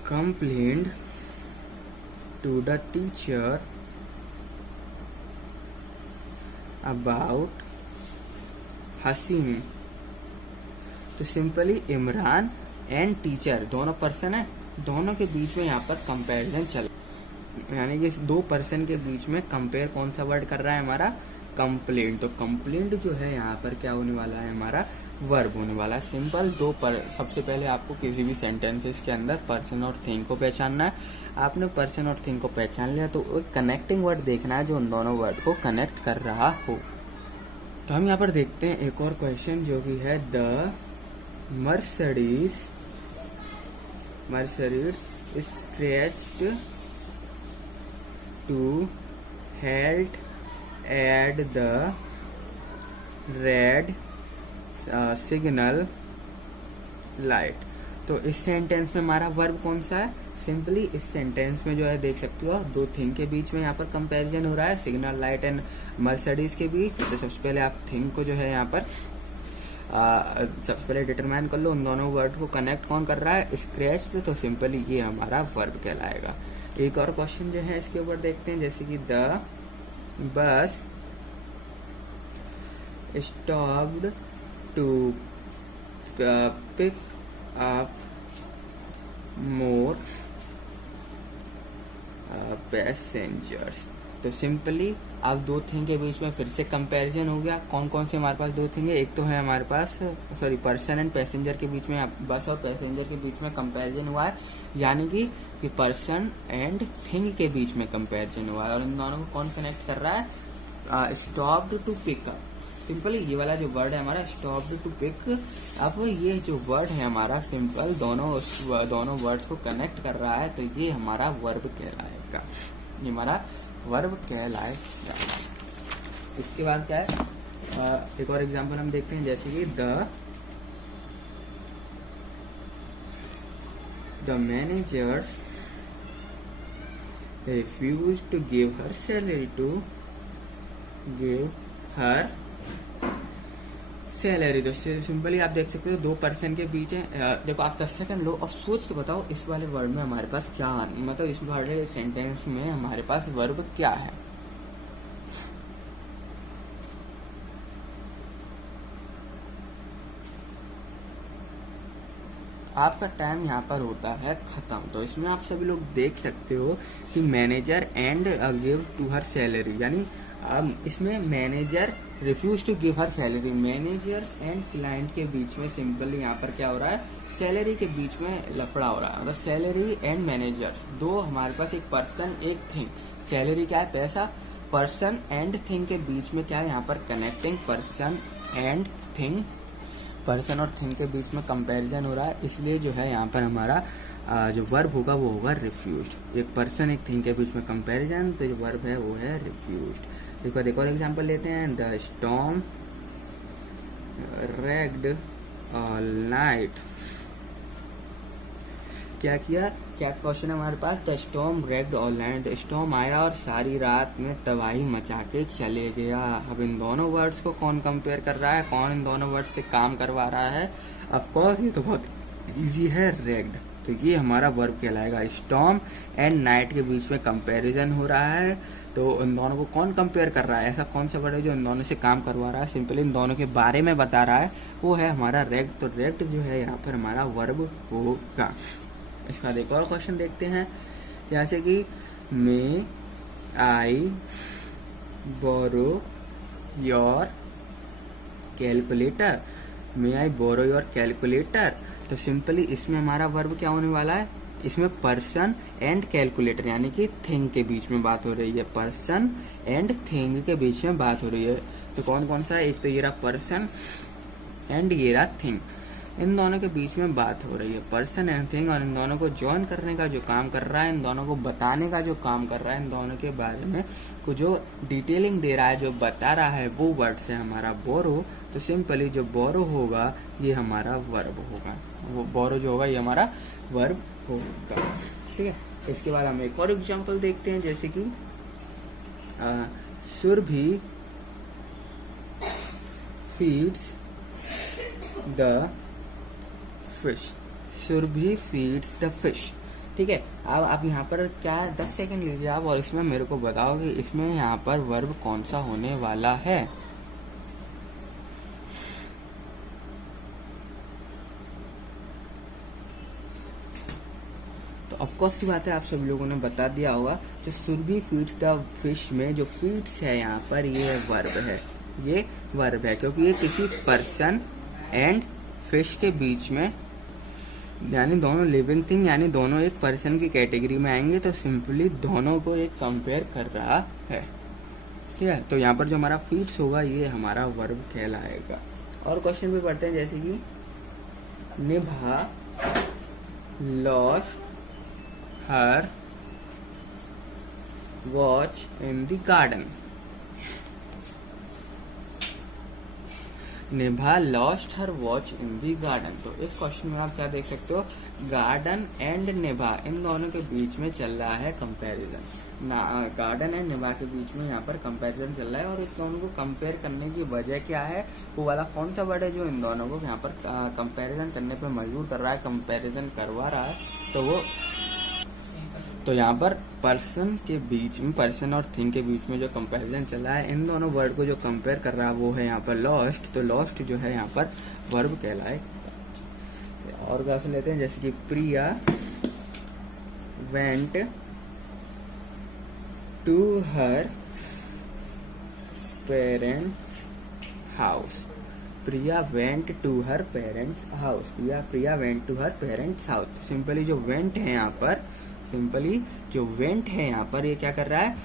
complained to the teacher about हसीन। तो सिंपली इमरान एंड टीचर दोनों पर्सन है, दोनों के बीच में यहाँ पर कंपैरिजन चल, यानी कि दो पर्सन के बीच में कंपेयर कौन सा वर्ड कर रहा है हमारा, कंप्लेंट। तो कंप्लेंट जो है यहाँ पर क्या होने वाला है हमारा, वर्ब होने वाला है। सिंपल दो पर, सबसे पहले आपको किसी भी सेंटेंसेस के अंदर पर्सन और थिंग को पहचानना है। आपने पर्सन और थिंग को पहचान लिया तो एक कनेक्टिंग वर्ड देखना है जो उन दोनों वर्ड को कनेक्ट कर रहा हो। तो हम यहाँ पर देखते हैं एक और क्वेश्चन जो कि है, the Mercedes screeched to halt at the red signal light. तो इस सेंटेंस में हमारा वर्ब कौन सा है, सिंपली इस सेंटेंस में जो है देख सकते हो दो थिंग के बीच में यहाँ पर कंपैरिजन हो रहा है, सिग्नल लाइट एंड मर्सिडीज के बीच। तो सबसे पहले आप थिंग को जो है यहाँ पर सबसे पहले डिटरमाइन कर लो, उन दोनों वर्ड को कनेक्ट कौन कर रहा है, स्क्रैच। तो सिंपली ये हमारा वर्ब कहलाएगा। एक और क्वेश्चन जो है इसके ऊपर देखते हैं, जैसे कि the bus stopped to pick up more passengers. तो सिंपली अब दो थिंग के बीच में फिर से कंपैरिजन हो गया। कौन कौन से हमारे पास दो थिंग है, एक तो है हमारे पास पर्सन एंड पैसेंजर के बीच में, बस और पैसेंजर के बीच में कंपैरिजन हुआ है, यानी कि पर्सन एंड थिंग के बीच में कंपैरिजन हुआ है। और इन दोनों को कौन कनेक्ट कर रहा है, stopped to pick up. Simple ये वाला जो वर्ड है हमारा स्टॉप्ड टू पिक अप, ये जो वर्ड है हमारा सिंपल दोनों वर्ड्स को कनेक्ट कर रहा है, तो ये हमारा वर्ब कहलाएगा, ये हमारा वर्ब कहलाएगा। इसके बाद क्या है, एक और एग्जांपल हम देखते हैं, जैसे कि the managers refused to give her salary तो सिंपली आप देख सकते हो दो पर्सन के बीच है। देखो आप 10 सेकंड लो और सोच के बताओ इस वाले वर्ड में हमारे पास क्या, मतलब इस वाले सेंटेंस में हमारे पास वर्ब क्या है। आपका टाइम यहाँ पर होता है खत्म। तो इसमें आप सभी लोग देख सकते हो कि manager and give to her salary, यानी इसमें manager refuse to give her salary, managers and client के बीच में सिंपली यहाँ पर क्या हो रहा है, सैलरी के बीच में लफड़ा हो रहा है। मतलब सैलरी एंड मैनेजर्स दो हमारे पास, एक पर्सन एक थिंग। सैलरी क्या है, पैसा, पर्सन एंड थिंग के बीच में क्या है यहाँ पर connecting, person and thing, person और थिंग के बीच में कंपैरिजन हो रहा है, इसलिए जो है यहाँ पर हमारा जो वर्ब होगा वो होगा रिफ्यूज्ड। एक पर्सन एक थिंग के बीच में कंपैरिजन, तो जो वर्ब है वो है रिफ्यूज्ड। एक और एग्जांपल लेते हैं, the storm raged all night. क्या किया, क्या क्वेश्चन है हमारे पास, the storm raged all night, the storm आया और सारी रात में तबाही मचा के चले गया। अब इन दोनों वर्ड्स को कौन कंपेयर कर रहा है, कौन इन दोनों वर्ड्स से काम करवा रहा है? ऑफ कोर्स ये तो बहुत इजी है, रैग्ड। तो ये हमारा वर्ब कहलाएगा। स्टॉर्म एंड नाइट के बीच में कंपैरिजन हो रहा है, तो इन दोनों को कौन कंपेयर कर रहा है, ऐसा कौन सा वर्ड है जो इन दोनों से काम करवा रहा है, सिंपली इन दोनों के बारे में बता रहा है, वो है हमारा रैग्ड। तो रैग्ड जो है यहाँ पर हमारा वर्ब होगा। इसका बाद एक और क्वेश्चन देखते हैं, जैसे कि may I borrow your calculator, may I borrow your calculator. तो सिंपली इसमें हमारा वर्ब क्या होने वाला है, इसमें पर्सन एंड कैलकुलेटर यानी कि थिंग के बीच में बात हो रही है, पर्सन एंड थिंग के बीच में बात हो रही है। तो कौन कौन सा है, एक तो ये रहा पर्सन एंड ये रहा थिंग, इन दोनों के बीच में बात हो रही है, पर्सन एंड थिंग। और इन दोनों को जॉइन करने का जो काम कर रहा है, इन दोनों को बताने का जो काम कर रहा है, इन दोनों के बारे में को जो डिटेलिंग दे रहा है, जो बता रहा है, वो वर्ड से हमारा बोरो। तो सिंपली जो बोरो होगा ये हमारा वर्ब होगा, वो बोरो जो होगा ये हमारा वर्ब होगा। ठीक है, इसके बाद हम एक और एग्जांपल देखते हैं, जैसे कि Surabhi feeds the fish, Surabhi feeds the fish. ठीक है, अब आप यहाँ पर क्या 10 सेकंड लीजिए आप और इसमें मेरे को बताओ कि इसमें यहाँ पर वर्ब कौन सा होने वाला है। तो ऑफकोर्स की बात है, आप सब लोगों ने बता दिया होगा, जो सुरभि फीड्स द फिश में जो फीड्स है यहाँ पर ये वर्ब है, ये वर्ब है, क्योंकि ये किसी पर्सन एंड फिश के बीच में, यानी दोनों लिविंग थिंग, यानी दोनों एक पर्सन की कैटेगरी में आएंगे, तो सिंपली दोनों को एक कंपेयर कर रहा है। ठीक है, तो यहाँ पर जो हमारा फीड्स होगा ये हमारा वर्ब कहलाएगा। और क्वेश्चन भी पढ़ते हैं, जैसे कि Nibha lost her watch in the garden, Nibha lost her watch in the garden. तो इस क्वेश्चन में आप क्या देख सकते हो, गार्डन एंड निभा इन दोनों के बीच में चल रहा है कंपैरिजन, गार्डन एंड निभा के बीच में यहाँ पर कंपैरिजन चल रहा है। और इस दोनों को कंपेयर करने की वजह क्या है, वो वाला कौन सा वर्ड है जो इन दोनों को यहाँ पर कंपैरिजन करने पर मजबूर कर रहा है, कंपैरिजन करवा रहा है, तो वो, तो यहाँ पर पर्सन के बीच में, पर्सन और थिंग के बीच में जो कंपैरिजन चला है, इन दोनों वर्ड को जो कंपेयर कर रहा है वो है यहाँ पर लॉस्ट। तो लॉस्ट जो है यहाँ पर वर्ब कहलाए। और क्वेश्चन लेते हैं, जैसे कि Priya went to her parents house, Priya went to her parents house, Priya went to her parents house. Simply जो वेंट है यहाँ पर, सिंपली जो वेंट है यहाँ पर ये क्या कर रहा है,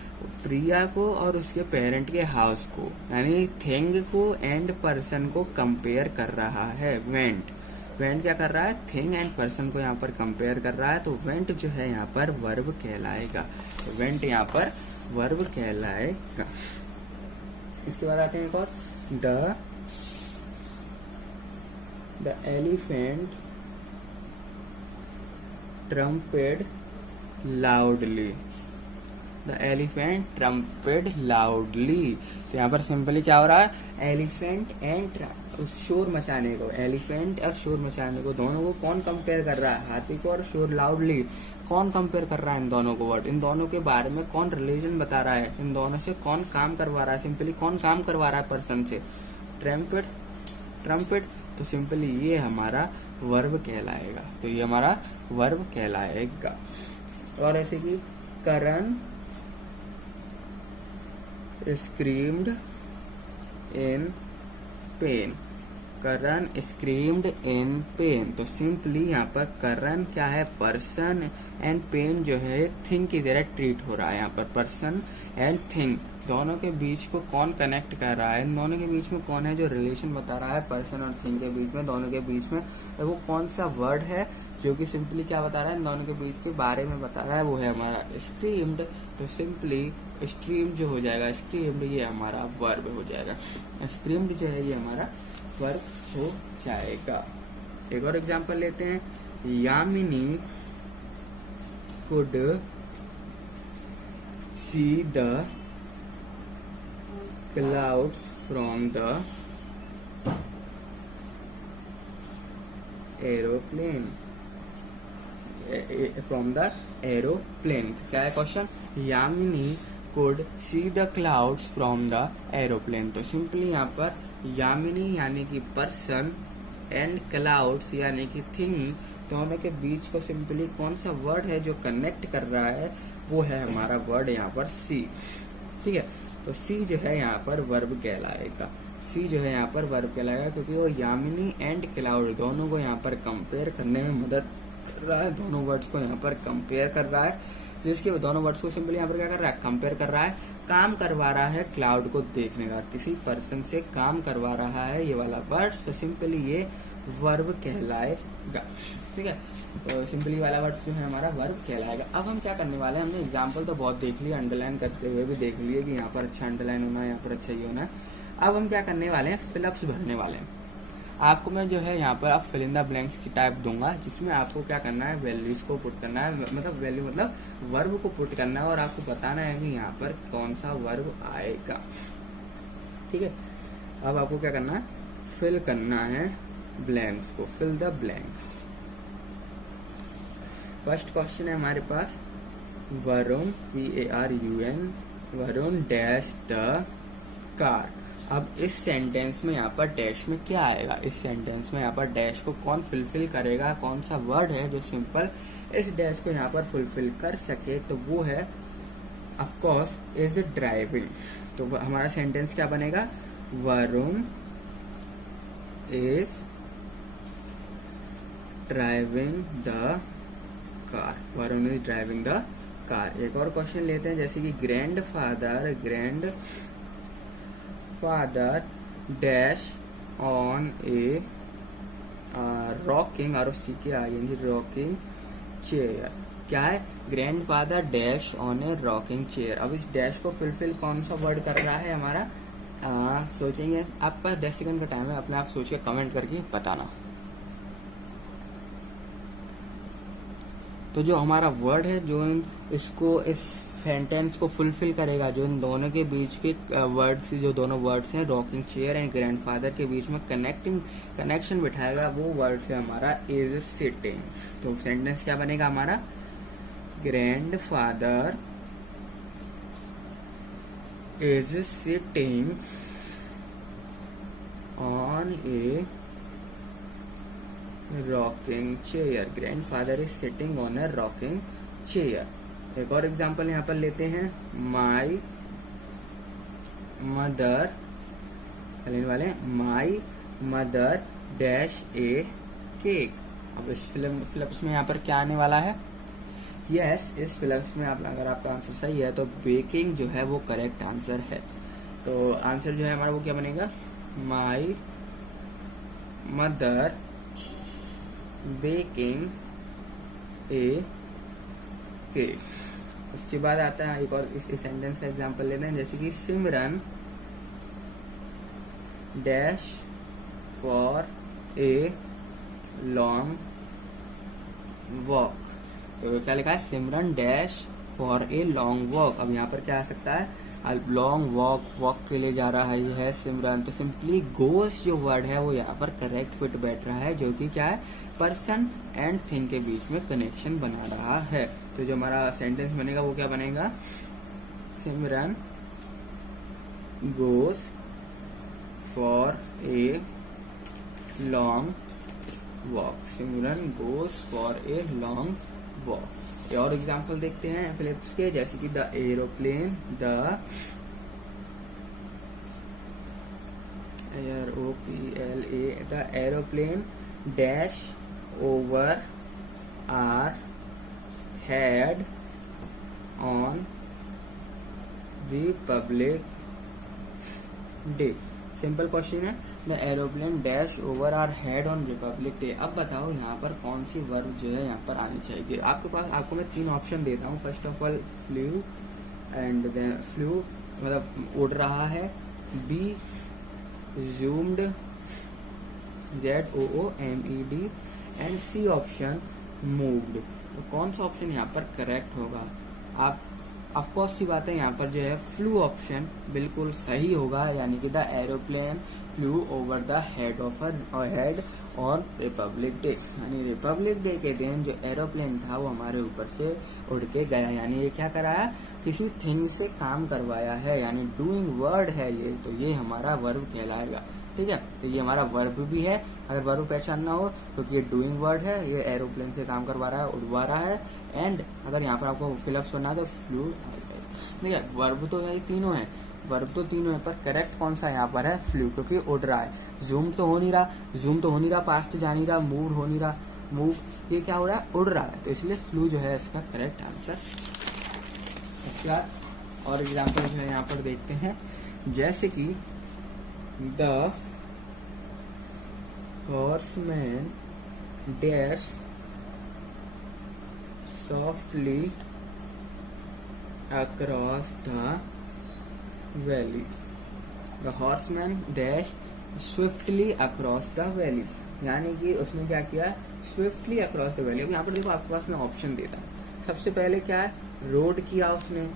प्रिया को और उसके पेरेंट के हाउस को, यानी थिंग को एंड पर्सन को कंपेयर कर रहा है। वेंट, वेंट क्या कर रहा है, थिंग एंड पर्सन को यहाँ पर कंपेयर कर रहा है, तो वेंट जो है यहाँ पर वर्ब कहलाएगा, तो वेंट यहाँ पर वर्ब कहलाएगा। इसके बाद आते हैं एक और, the elephant trumpeted loudly, the elephant trumpeted loudly. तो यहाँ पर सिंपली क्या हो रहा है, एलिफेंट एंड शोर मचाने को, एलिफेंट और शोर मचाने को, दोनों को कौन कंपेयर कर रहा है, हाथी को और शोर लाउडली कौन कंपेयर कर रहा है, इन दोनों को वर्ड, इन दोनों के बारे में कौन रिलेशन बता रहा है, इन दोनों से कौन काम करवा रहा है, सिंपली कौन काम करवा रहा है पर्सन से, ट्रम्पेड, ट्रम्पेड। तो सिंपली ये हमारा वर्ब कहलाएगा, तो ये हमारा वर्ब कहलाएगा। और ऐसे कि Karan screamed in pain, Karan screamed in pain. तो सिंपली यहाँ पर करण क्या है, पर्सन एंड पेन जो है थिंग की तरह ट्रीट हो रहा है। यहाँ पर पर्सन एंड थिंग दोनों के बीच को कौन कनेक्ट कर रहा है, इन दोनों के बीच में कौन है जो रिलेशन बता रहा है पर्सन और थिंग के बीच में, दोनों के बीच में, वो कौन सा वर्ड है जो कि सिंपली क्या बता रहा है, इन दोनों के बीच के बारे में बता रहा है, वो है हमारा स्क्रीम्ड। तो सिंपली स्ट्रीम जो हो जाएगा, स्क्रीम्ड ये हमारा वर्ब हो जाएगा, स्क्रीम्ड जो है ये हमारा वर्ब हो जाएगा। एक और एग्जांपल लेते हैं, Yamini could see the clouds from the aeroplane, from the aeroplane. क्या है question, Yamini could see the clouds from the aeroplane. तो सिंपली यहाँ पर यामिनी यानी कि पर्सन एंड क्लाउड्स यानी कि थिंग, दोनों के बीच को सिंपली कौन सा वर्ड है जो कनेक्ट कर रहा है, वो है हमारा वर्ड यहाँ पर सी। ठीक है, तो सी जो है यहाँ पर वर्ब कहलाएगा, सी जो है यहाँ पर वर्ब कहलाएगा, क्योंकि वो यामिनी एंड क्लाउड दोनों को यहाँ पर कंपेयर करने में मदद कर रहा है, दोनों वर्ड्स को यहाँ पर कंपेयर कर रहा है। तो इसके दोनों वर्ड्स को सिंपली यहाँ पर क्या कर रहा है, कंपेयर कर रहा है, काम करवा रहा है क्लाउड को देखने का, किसी पर्सन से काम करवा रहा है ये वाला वर्ड, तो सिंपली ये वर्ब कहलाएगा। ठीक है, तो सिंपली वाला वर्ड जो है हमारा वर्ब कहलाएगा। अब हम क्या करने वाले हैं, हमने एग्जांपल तो बहुत देख लिया, अंडरलाइन करते हुए भी देख लिए कि यहाँ पर अच्छा अंडरलाइन होना है, यहाँ पर अच्छा ये होना है। अब हम क्या करने वाले हैं, फिलअप्स भरने वाले हैं। आपको मैं जो है यहाँ पर आप फिल इन द ब्लैंक्स की टाइप दूंगा, जिसमें आपको क्या करना है, वैल्यूज को पुट करना है, मतलब वैल्यू मतलब वर्ब को पुट करना है और आपको बताना है कि यहाँ पर कौन सा वर्ब आएगा। ठीक है, अब आपको क्या करना है, फिल करना है ब्लैंक्स को, fill the blanks. First question है हमारे पास, Varun VARUN, Varun dash the car. अब इस सेंटेंस में यहाँ पर डैश में क्या आएगा, इस सेंटेंस में यहाँ पर डैश को कौन फुलफिल करेगा, कौन सा वर्ड है जो सिंपल इस डैश को यहाँ पर फुलफिल कर सके, तो वो है ऑफ कोर्स इज ड्राइविंग। तो हमारा सेंटेंस क्या बनेगा, Varun is driving the car, Varun is driving the car. एक और क्वेश्चन लेते हैं, जैसे कि grand father dash on A rocking rocking chair. क्या है, grand father dash on A rocking chair. अब इस डैश को फुलफिल कौन सा वर्ड कर रहा है हमारा, सोचेंगे, आपका 10 सेकंड का टाइम है, अपने आप सोच के कमेंट करके बताना। तो जो हमारा वर्ड है जो इसको इस सेंटेंस को फुलफिल करेगा, जो इन दोनों के बीच के वर्ड्स, जो दोनों वर्ड्स हैं रॉकिंग चेयर एंड ग्रैंडफादर के बीच में कनेक्शन बिठाएगा, वो वर्ड है हमारा इज सिटिंग। तो सेंटेंस क्या बनेगा हमारा, grandfather is sitting on A rocking chair, grandfather is sitting on A rocking chair. एक और एग्जांपल यहाँ पर लेते हैं, my mother, my mother dash A cake. अब इस फिलअप्स में यहाँ पर क्या आने वाला है, यस, इस फिलअप्स में अगर आपका आंसर सही है तो बेकिंग जो है वो करेक्ट आंसर है। तो आंसर जो है हमारा वो क्या बनेगा, my mother baking A cake. उसके बाद आता है एक और इस सेंटेंस का एग्जांपल लेते हैं, जैसे कि Simran dash for a long walk. तो क्या लिखा है, Simran dash for a long walk. अब यहाँ पर क्या आ सकता है, लॉन्ग वॉक के लिए जा रहा है सिमरन। तो सिंपली गोस जो वर्ड है वो यहाँ पर करेक्ट फिट बैठ रहा है, जो कि क्या है, पर्सन एंड थिंग के बीच में कनेक्शन बना रहा है। तो जो हमारा सेंटेंस बनेगा वो क्या बनेगा, Simran goes for a long walk, Simran goes for a long walk. और एग्जांपल देखते हैं फिलिप्स के, जैसे कि the aeroplane, the aeroplane dash over our head on Republic Day. Simple question है, the aeroplane dash over our head on Republic Day. अब बताओ यहाँ पर कौन सी वर्ब जो है यहाँ पर आनी चाहिए। आपको मैं 3 ऑप्शन देता हूँ। First of all flew and flew मतलब उड़ रहा है, B zoomed ZOOMED and C option moved. तो कौन सा ऑप्शन यहाँ पर करेक्ट होगा? आप ऑफकोर्स सी बात है, यहाँ पर जो है फ्लू ऑप्शन बिल्कुल सही होगा, यानी कि the aeroplane flu over the head of head on Republic day. यानी रिपब्लिक डे के दिन जो एरोप्लेन था वो हमारे ऊपर से उड़ के गया, यानी ये क्या कराया? किसी थिंग से काम करवाया है, यानी डूइंग वर्ड है ये, तो ये हमारा वर्ब कहलाएगा। ठीक है, तो ये हमारा वर्ब भी है। अगर वर्ब पहचान ना हो तो ये डूइंग वर्ड है, ये एरोप्लेन से काम करवा रहा है, उड़वा रहा है। एंड अगर यहाँ पर आपको फिलअप सुनना है तो फ्लू। देखिए वर्ब तो ये तीनों है, वर्ब तो तीनों है, पर करेक्ट कौन सा यहाँ पर है? फ्लू, क्योंकि उड़ रहा है। जूम तो हो नहीं रहा, पास्ट जा नहीं रहा, मूव हो नहीं रहा, मूव ये क्या हो रहा है? उड़ रहा है, तो इसलिए फ्लू जो है इसका करेक्ट आंसर। उसके बाद और एग्जाम्पल जो है यहाँ पर देखते हैं, जैसे कि the horseman dash softly across the valley. The horseman dashed swiftly across the valley. यानी कि उसने क्या किया? Swiftly across the valley. अब यहाँ पर देखो आपके पास में ऑप्शन देता है। सबसे पहले क्या है? रोड किया उसने,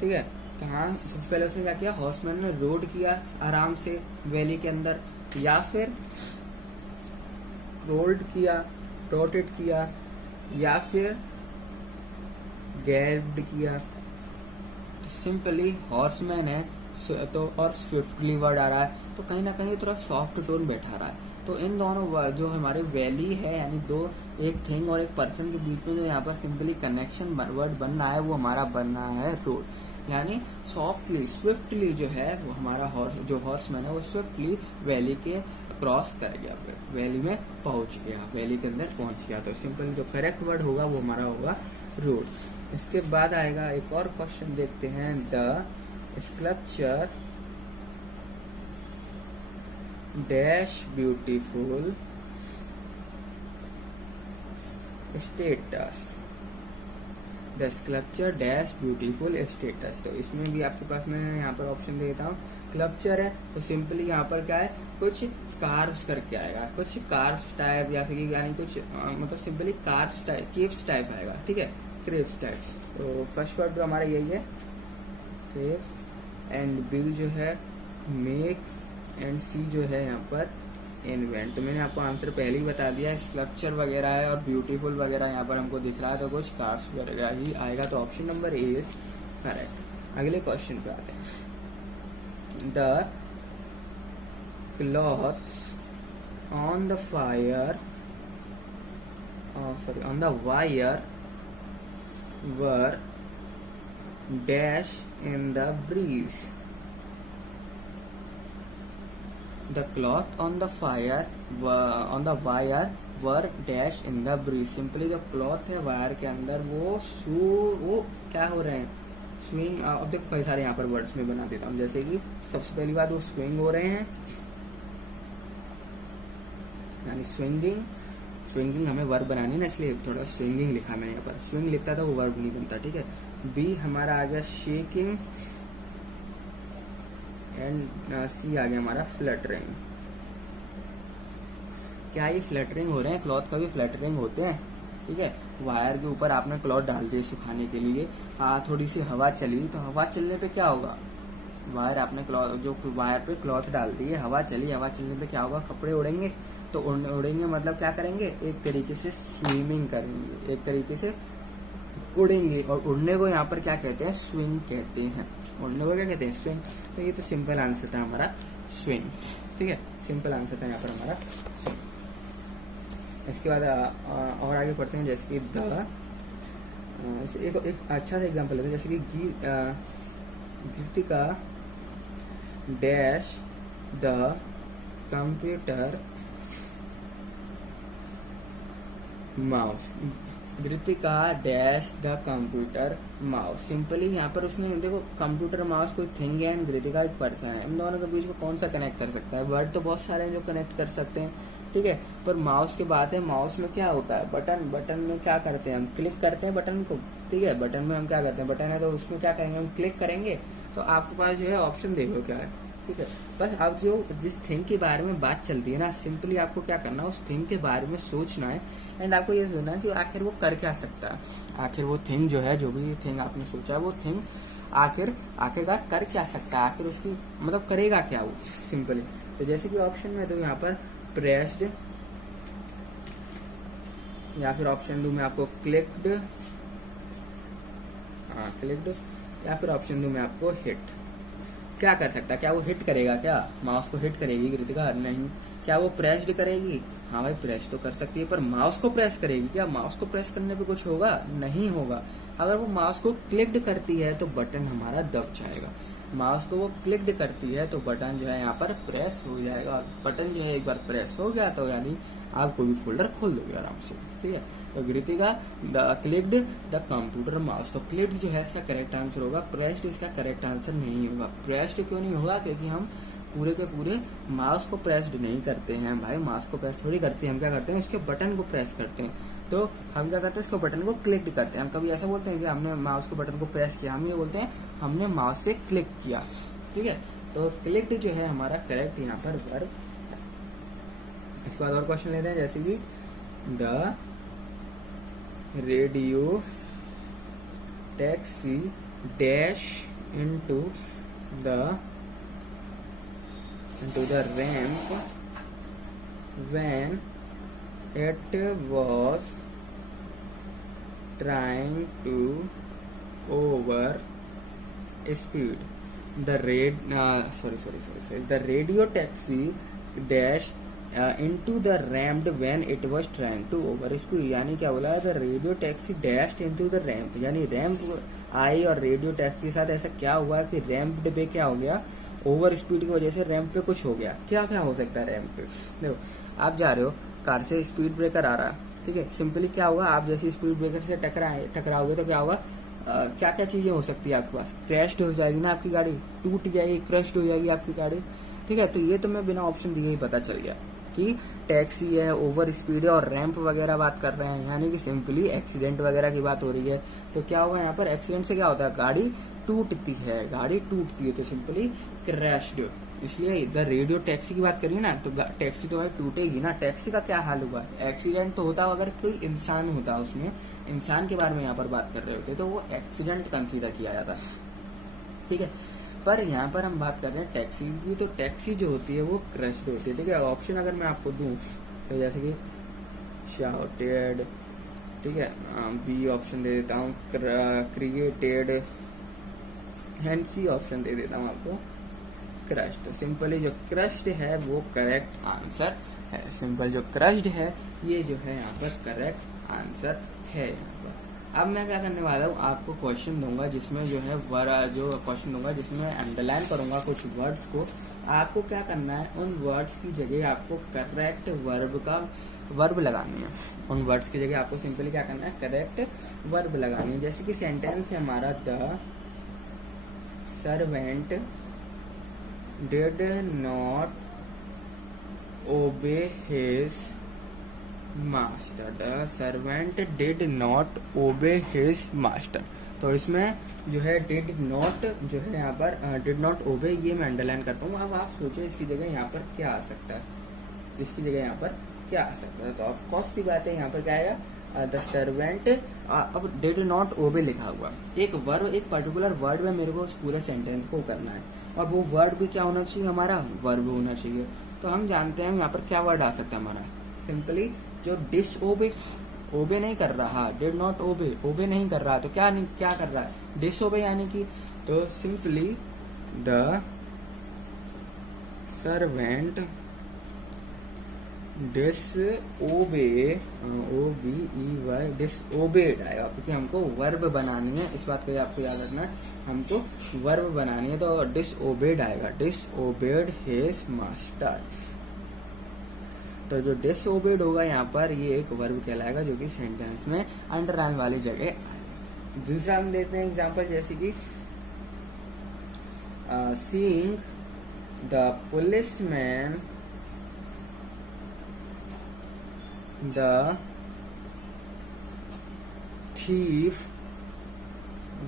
ठीक है। कहाँ? सबसे पहले उसने क्या किया? हॉर्समैन ने रोड किया आराम से वैली के अंदर, या फिर रोल्ड किया, ट्रॉटेड किया, या फिर गैल्ड किया। सिंपली हॉर्समैन है तो और स्विफ्टली वर्ड आ रहा है, तो कहीं ना कहीं थोड़ा सॉफ्ट टोन बैठा रहा है। तो इन दोनों जो हमारे वैली है, यानी दो, एक थिंग और एक पर्सन के बीच में जो यहाँ पर सिंपली कनेक्शन वर्ड बन रहा है, वो हमारा बन रहा है रोड। यानी सॉफ्टली, स्विफ्टली जो है वो हमारा हॉर्समैन है वो स्विफ्टली वैली के क्रॉस कर गया, वैली में पहुंच गया, वैली के अंदर पहुंच गया। तो सिंपली जो करेक्ट वर्ड होगा वो हमारा होगा रोड। इसके बाद आएगा एक और क्वेश्चन, देखते हैं। The sculpture dash beautiful status. The sculpture dash beautiful status. तो इसमें भी आपके पास मैं यहाँ पर ऑप्शन देता हूँ। स्कल्पचर है तो सिंपली यहाँ पर क्या है? कुछ कार्व्स करके आएगा, कुछ कार्व्स टाइप, या फिर यानी कुछ मतलब simply carves type, caves type आएगा, ठीक है, क्रेव्स टाइप। तो फर्स्ट वर्ड तो हमारा यही है, क्रेव, एंड बिल जो है मेक, एंड सी जो है यहाँ पर इन्वेंट। तो मैंने आपको आंसर पहले ही बता दिया, स्कल्पचर वगैरह है और ब्यूटीफुल वगैरह यहाँ पर हमको दिख रहा है, तो कुछ कार्व्स वगैरह ही आएगा। तो option number A is correct. अगले क्वेश्चन पे आते हैं। The cloths on the fire, on the wire were dash in the breeze. The cloth on the fire on the wire were dash in the breeze. Simply जो cloth है wire के अंदर वो क्या हो रहे हैं? स्विंग। अब देखो कई सारे यहाँ पर वर्ड्स में बना देता हूँ, जैसे कि सबसे पहली बात वो स्विंग हो रहे हैं, यानी स्विंगिंग हमें वर्ब बनानी ना, इसलिए थोड़ा स्विंगिंग लिखा मैंने यहाँ पर। स्विंग लिखता था वो वर्ब नहीं बनता, ठीक है। बी हमारा आ गया शेकिंग, एंड सी आ गया हमारा फ्लटरिंग। क्या ये फ्लटरिंग हो रहे हैं? क्लॉथ का भी फ्लटरिंग होते हैं, ठीक है। वायर के ऊपर आपने क्लॉथ डाल दिए सुखाने के लिए, थोड़ी सी हवा चली, तो हवा चलने पे क्या होगा? वायर आपने क्लॉथ, जो वायर पे क्लॉथ डाल दी है, हवा चली, हवा चलने पे क्या होगा? कपड़े उड़ेंगे। तो उड़ेंगे मतलब क्या करेंगे? एक तरीके से स्विमिंग करेंगे, एक तरीके से उड़ेंगे। और उड़ने को यहाँ पर क्या कहते हैं? स्विंग कहते हैं। उड़ने को क्या कहते हैं? स्विंग। तो ये तो सिंपल आंसर था हमारा स्विंग, ठीक है, सिंपल आंसर था यहाँ पर हमारा स्विंग। इसके बाद और आगे पढ़ते हैं, जैसे कि एक अच्छा सा एग्जाम्पल लेते हैं, जैसे कि Gitika dash the computer mouse. Gitika dash the computer mouse. Simply यहाँ पर उसने देखो, कंप्यूटर माउस कोई थिंग है एंड गीतिका एक पर्सन है, इन दोनों के बीच में कौन सा कनेक्ट कर सकता है? वर्ड तो बहुत सारे हैं जो कनेक्ट कर सकते हैं, ठीक है, पर माउस की बात है। माउस में क्या होता है? बटन में क्या करते हैं हम? क्लिक करते हैं बटन को, ठीक है। बटन में हम क्या करते हैं? बटन है तो उसमें क्या करेंगे? हम क्लिक करेंगे। तो आपके पास जो है ऑप्शन देखो क्या है, ठीक है। बस अब जो जिस थिंग के बारे में बात चलती है ना, सिंपली आपको क्या करना है, उस थिंग के बारे में सोचना है एंड आपको ये सोचना है कि आखिर वो कर क्या सकता है, आखिर वो थिंग जो है, जो भी थिंग आपने सोचा है वो थिंग आखिरकार कर क्या सकता है, आखिर उसकी मतलब करेगा क्या वो सिंपली। तो जैसे कि ऑप्शन में तो यहाँ पर प्रेस्ड, या फिर ऑप्शन 2 में आपको क्लिक्ड, क्लिक्ड, या फिर ऑप्शन 2 में आपको हिट। क्या कर सकता है, क्या वो हिट करेगा, क्या माउस को हिट करेगी कृतिका? नहीं। क्या वो प्रेस्ड करेगी? हाँ भाई प्रेस तो कर सकती है, पर माउस को प्रेस करेगी क्या? माउस को प्रेस करने पे कुछ होगा? नहीं होगा। अगर वो माउस को क्लिक्ड करती है तो बटन हमारा दब जाएगा, माउस को वो क्लिक्ड करती है तो बटन जो है यहाँ पर प्रेस हो जाएगा। बटन जो है एक बार प्रेस हो गया तो यानी आप कोई भी फोल्डर खोल दोगे आराम से, ठीक है। तो Kritika the clicked the computer mouse, तो क्लिक्ड जो है इसका करेक्ट आंसर होगा, प्रेस्ड इसका करेक्ट आंसर नहीं होगा। प्रेस्ड क्यों नहीं होगा? क्योंकि हम पूरे के पूरे माउस को प्रेस्ड नहीं करते हैं भाई, माउस को प्रेस थोड़ी करते हैं, हम क्या करते हैं उसके बटन को प्रेस करते हैं। तो हम क्या करते हैं, इसको बटन को क्लिक करते हैं। हम कभी ऐसा बोलते हैं कि हमने माउस को बटन को प्रेस किया, हम ये बोलते हैं हमने माउस से क्लिक किया, ठीक है। तो क्लिक्ड जो है हमारा करेक्ट यहाँ पर वर्ब। इसके बाद और क्वेश्चन लेते हैं, जैसे कि the radio taxi dash into the ramp when it was trying to over speed. The radio taxi dashed into the ramp when it was trying to over speed. यानी क्या बोला है? The radio taxi dashed into the ramp, यानी ramp आई और radio taxi के साथ ऐसा क्या हुआ कि रैम्प पे क्या हो गया, ओवर स्पीड की वजह से रैम्प पे कुछ हो गया। क्या क्या हो सकता है रैम्प पे? देखो आप जा रहे हो, कार से स्पीड ब्रेकर आ रहा है, ठीक है। सिंपली क्या होगा, आप जैसे स्पीड ब्रेकर से टकराओगे तो क्या होगा, क्या क्या चीजें हो सकती है आपके पास? क्रैश्ड हो जाएगी ना आपकी गाड़ी, टूट जाएगी, क्रैश्ड हो जाएगी आपकी गाड़ी, ठीक है। तो ये तो मैं बिना ऑप्शन दिए ही पता चल गया कि टैक्सी है, ओवर स्पीड है और रैंप वगैरह बात कर रहे हैं, यानी कि सिंपली एक्सीडेंट वगैरह की बात हो रही है। तो क्या होगा यहाँ पर, एक्सीडेंट से क्या होता है, गाड़ी टूटती है, तो सिंपली क्रैश्ड। इसलिए इधर रेडियो टैक्सी की बात करिए ना, तो टैक्सी तो भाई टूटेगी ना। टैक्सी का क्या हाल हुआ, एक्सीडेंट तो होता अगर कोई इंसान होता, उसमें इंसान के बारे में यहाँ पर बात कर रहे होते तो वो एक्सीडेंट कंसीडर किया जाता, ठीक है। पर यहाँ पर हम बात कर रहे हैं टैक्सी की, तो टैक्सी जो होती है वो क्रश्ड होती है, ठीक है। ऑप्शन अगर मैं आपको दूं तो जैसे कि शाउटेड, ठीक है, बी ऑप्शन दे देता हूँ, क्रिएटेड, एंड सी ऑप्शन दे देता हूँ आपको क्रश्ड। तो सिंपली जो क्रश्ड है वो करेक्ट आंसर है, सिंपल जो क्रश्ड है ये जो है यहाँ पर करेक्ट आंसर है यहाँ पर। अब मैं क्या करने वाला हूँ, आपको क्वेश्चन दूंगा जिसमें जो है क्वेश्चन दूंगा जिसमें अंडरलाइन करूंगा कुछ वर्ड्स को। आपको क्या करना है, उन वर्ड्स की जगह आपको करेक्ट वर्ब लगानी है। उन वर्ड्स की जगह आपको सिंपली क्या करना है, करेक्ट वर्ब लगानी है। जैसे कि सेंटेंस है हमारा, the servant did not obey his master, the servant did not obey his master. तो इसमें जो है डिड नॉट जो है यहाँ पर डिड नॉट ओबे, ये मैं अंडरलाइन करता हूँ। अब आप सोचो इसकी जगह यहाँ पर क्या आ सकता है, इसकी जगह यहाँ पर क्या आ सकता है। तो ऑफकोर्स सी बात है, यहाँ पर क्या आएगा, द सर्वेंट। अब डिड नॉट ओबे लिखा हुआ, एक वर्ब, एक पर्टिकुलर वर्ड में मेरे को उस पूरे सेंटेंस को करना है, और वो वर्ड भी क्या होना चाहिए, हमारा वर्ब होना चाहिए। तो हम जानते हैं यहाँ पर क्या वर्ड आ सकता है हमारा, सिंपली जो डिसओबे, ओबे नहीं कर रहा, डिड नॉट ओबे नहीं कर रहा, तो क्या कर रहा है, डिसओबे, यानी कि तो simply the servant disobey, OBEY डिसओबेड आएगा, क्योंकि हमको वर्ब बनानी है, इस बात को आपको याद रखना है, हमको वर्ब बनानी है। तो डिसओबेड आएगा, डिसओबेड हिज मास्टर। तो जो डिसओबेड होगा यहाँ पर ये एक वर्ब कहलाएगा, जो कि सेंटेंस में अंडरलाइन वाली जगह। दूसरा हम देते हैं एग्जांपल, जैसे कि seeing the policeman the thief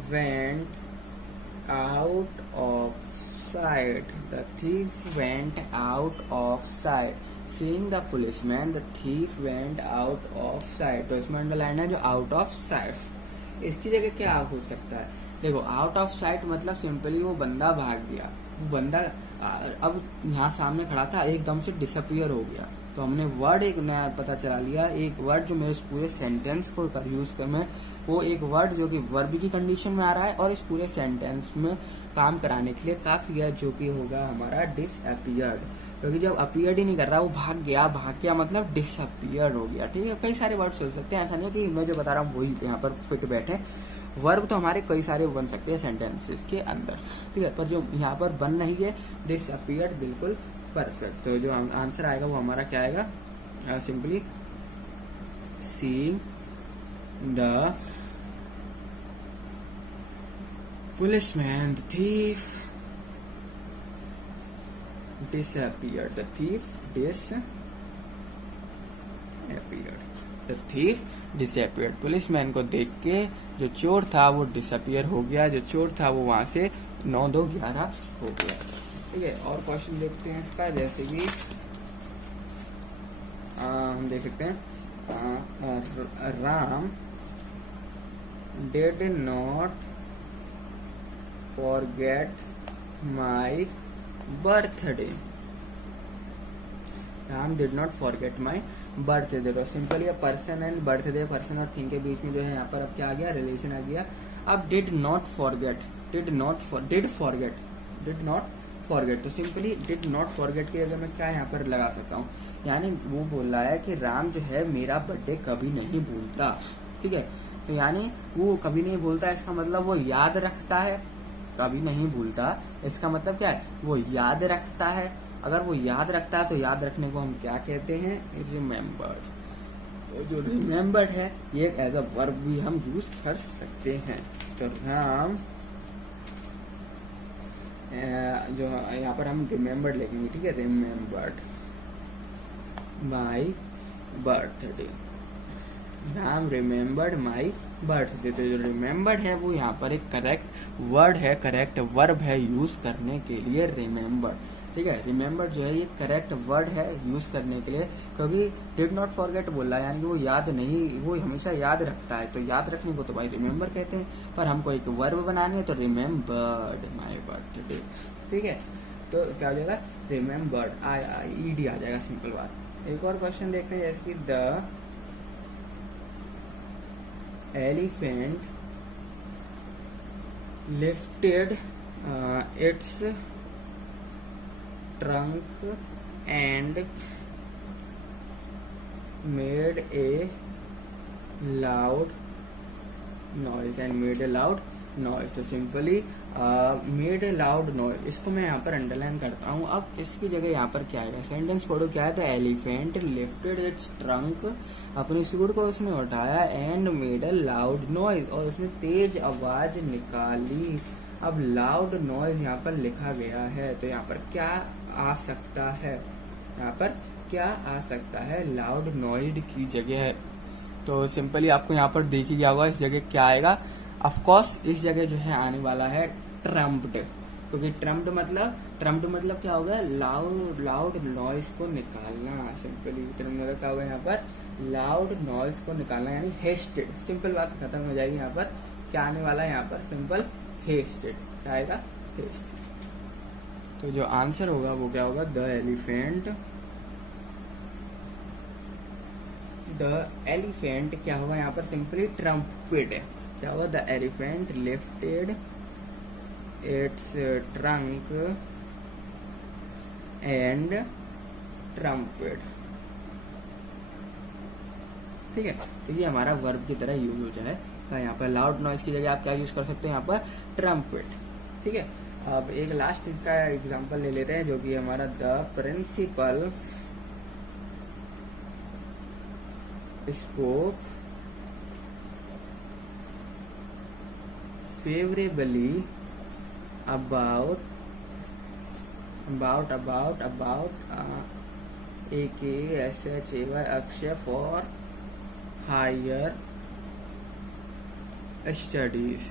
went out of sight. The thief went out of sight. Seeing the policeman, the thief went out of sight. तो इसमें अंडरलाइन है जो आउट ऑफ साइट। इसकी जगह क्या हो सकता है? देखो, आउट ऑफ साइट मतलब सिंपली वो बंदा भाग गया। वो बंदा अब यहाँ सामने खड़ा था, एकदम से डिसअपियर हो गया। तो हमने वर्ड एक नया पता चला लिया, एक वर्ड जो मेरे इस पूरे सेंटेंस को यूज कर में, वो एक वर्ड जो कि वर्ब की कंडीशन में आ रहा है और इस पूरे सेंटेंस में काम कराने के लिए काफी है, जो कि होगा हमारा डिसअपियर्ड। क्योंकि जब अपीयर्ड ही नहीं कर रहा, वो भाग गया मतलब डिसअपियर्ड हो गया। ठीक है, कई सारे वर्ड सोच सकते हैं, ऐसा नहीं है कि मैं जो बता रहा हूँ वही यहाँ पर फिट बैठे। वर्ब तो हमारे कई सारे बन सकते हैं सेंटेंसेस के अंदर, ठीक है, पर जो यहाँ पर बन नहीं है डिसअपियर्ड, बिल्कुल परफेक्ट। तो जो आंसर आएगा वो हमारा क्या आएगा? Simply seeing the policeman, the thief disappeared. The thief disappeared. Policeman को देख के जो चोर था वो डिसअपियर हो गया, जो चोर था वो वहां से 9-2-11 हो गया। ठीक है, और क्वेश्चन देखते हैं इसका। जैसे कि हम देख सकते हैं, Ram did not forget my birthday. Ram did not forget my birthday. तो simply person and birthday, person और थिंग के बीच में जो है यहाँ पर अब क्या आ गया? रिलेशन आ गया। अब डिड फॉरगेट, तो सिंपली डिड नॉट फॉरगेट की जगह मैं क्या यहाँ पर लगा सकता हूँ? यानी वो बोल रहा है कि राम जो है मेरा बर्थडे कभी नहीं भूलता। ठीक है, तो यानी वो कभी नहीं भूलता, इसका मतलब वो याद रखता है। कभी नहीं भूलता, इसका मतलब क्या है? वो याद रखता है। अगर वो याद रखता है तो याद रखने को हम क्या कहते हैं? रिमेम्बर्ड। जो रिमेम्बर्ड है ये एज अ वर्ब भी हम यूज कर सकते हैं। तो राम जो यहाँ पर हम रिमेम्बर्ड लिखेंगे। ठीक है, रिमेम्बर्ड माई बर्थडे। राम रिमेम्बर्ड माई बर्थडे। तो जो रिमेम्बर्ड है वो यहाँ पर एक करेक्ट वर्ड है, करेक्ट वर्ब है यूज करने के लिए, रिमेम्बर्ड। ठीक है, रिमेम्बर्ड जो है ये करेक्ट वर्ड है यूज करने के लिए, क्योंकि डिड नॉट फॉरगेट बोला यानी कि वो याद नहीं, वो हमेशा याद रखता है। तो याद रखने को तो भाई रिमेम्बर कहते हैं, पर हमको एक वर्ब बनानी है तो रिमेम्बर्ड माई बर्थडे। ठीक है, तो क्या हो जाएगा? रिमेम्बर्ड, ईडी आ जाएगा, सिंपल बात। एक और क्वेश्चन देखते हैं, जैसे कि the elephant lifted its trunk and made a loud noise. तो simply made a loud noise, इसको मैं यहाँ पर अंडरलाइन करता हूँ। अब इसकी जगह यहाँ पर क्या है? सेंटेंस पढ़ो, क्या है? The elephant lifted its trunk, अपनी सूंड को उसने उठाया, and made a loud noise, और उसने तेज आवाज निकाली। अब लाउड नॉइज यहाँ पर लिखा गया है, तो यहाँ पर क्या आ सकता है? यहाँ पर क्या आ सकता है लाउड नॉइज की जगह? तो सिंपली आपको यहाँ पर देख ही गया होगा इस जगह क्या आएगा। ऑफ कोर्स इस जगह जो है आने वाला है ट्रम्प्ड, क्योंकि ट्रम्प्ड मतलब क्या होगा? लाउड नॉइज को निकालना। सिंपली ट्रम्प्ड मतलब क्या होगा? यहाँ पर लाउड नॉइज को निकालना, यानी हेस्टेड। सिंपल बात खत्म हो जाएगी। यहाँ पर क्या आने वाला है? यहाँ पर सिंपल हेस्टेड। क्या आएगा? हेस्टेड। तो जो आंसर होगा वो क्या होगा? द एलिफेंट क्या होगा यहाँ पर? सिंपली ट्रम्पेड है। क्या होगा? The elephant lifted its trunk and trumpeted. ठीक है, तो ये हमारा वर्ब की तरह यूज हो जाए। तो यहाँ पर लाउड नॉइज की जगह आप क्या यूज कर सकते हैं? यहाँ पर ट्रम्पेड। ठीक है, अब एक लास्ट का एग्जांपल ले लेते हैं, जो कि हमारा the principal spoke favorably about AKSHAY Akshay for higher studies.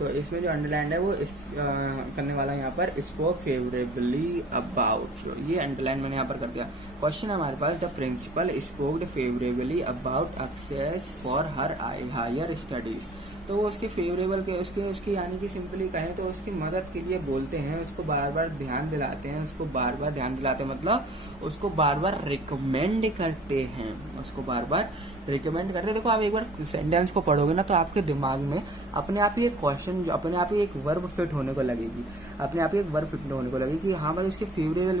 तो इसमें जो अंडरलाइन है वो इस करने वाला यहाँ पर स्पोक फेवरेबली अबाउट, ये अंडरलाइन मैंने यहाँ पर कर दिया। क्वेश्चन हमारे पास, the principal spoked favourably about access for her higher studies. तो वो उसके फेवरेबल के उसकी यानी कि सिंपली कहें तो उसकी मदद के लिए बोलते हैं, उसको बार बार ध्यान दिलाते हैं, उसको बार बार ध्यान दिलाते हैं मतलब उसको बार बार रिकमेंड करते हैं, उसको बार बार रिकमेंड करते हैं। देखो आप एक बार सेंटेंस को पढ़ोगे ना तो आपके दिमाग में अपने आप ही एक क्वेश्चन, जो अपने आप ही एक वर्ब फिट होने को लगेगी, अपने आप ही एक वर्ब फिट होने को लगेगी कि हाँ भाई उसके फेवरेबल,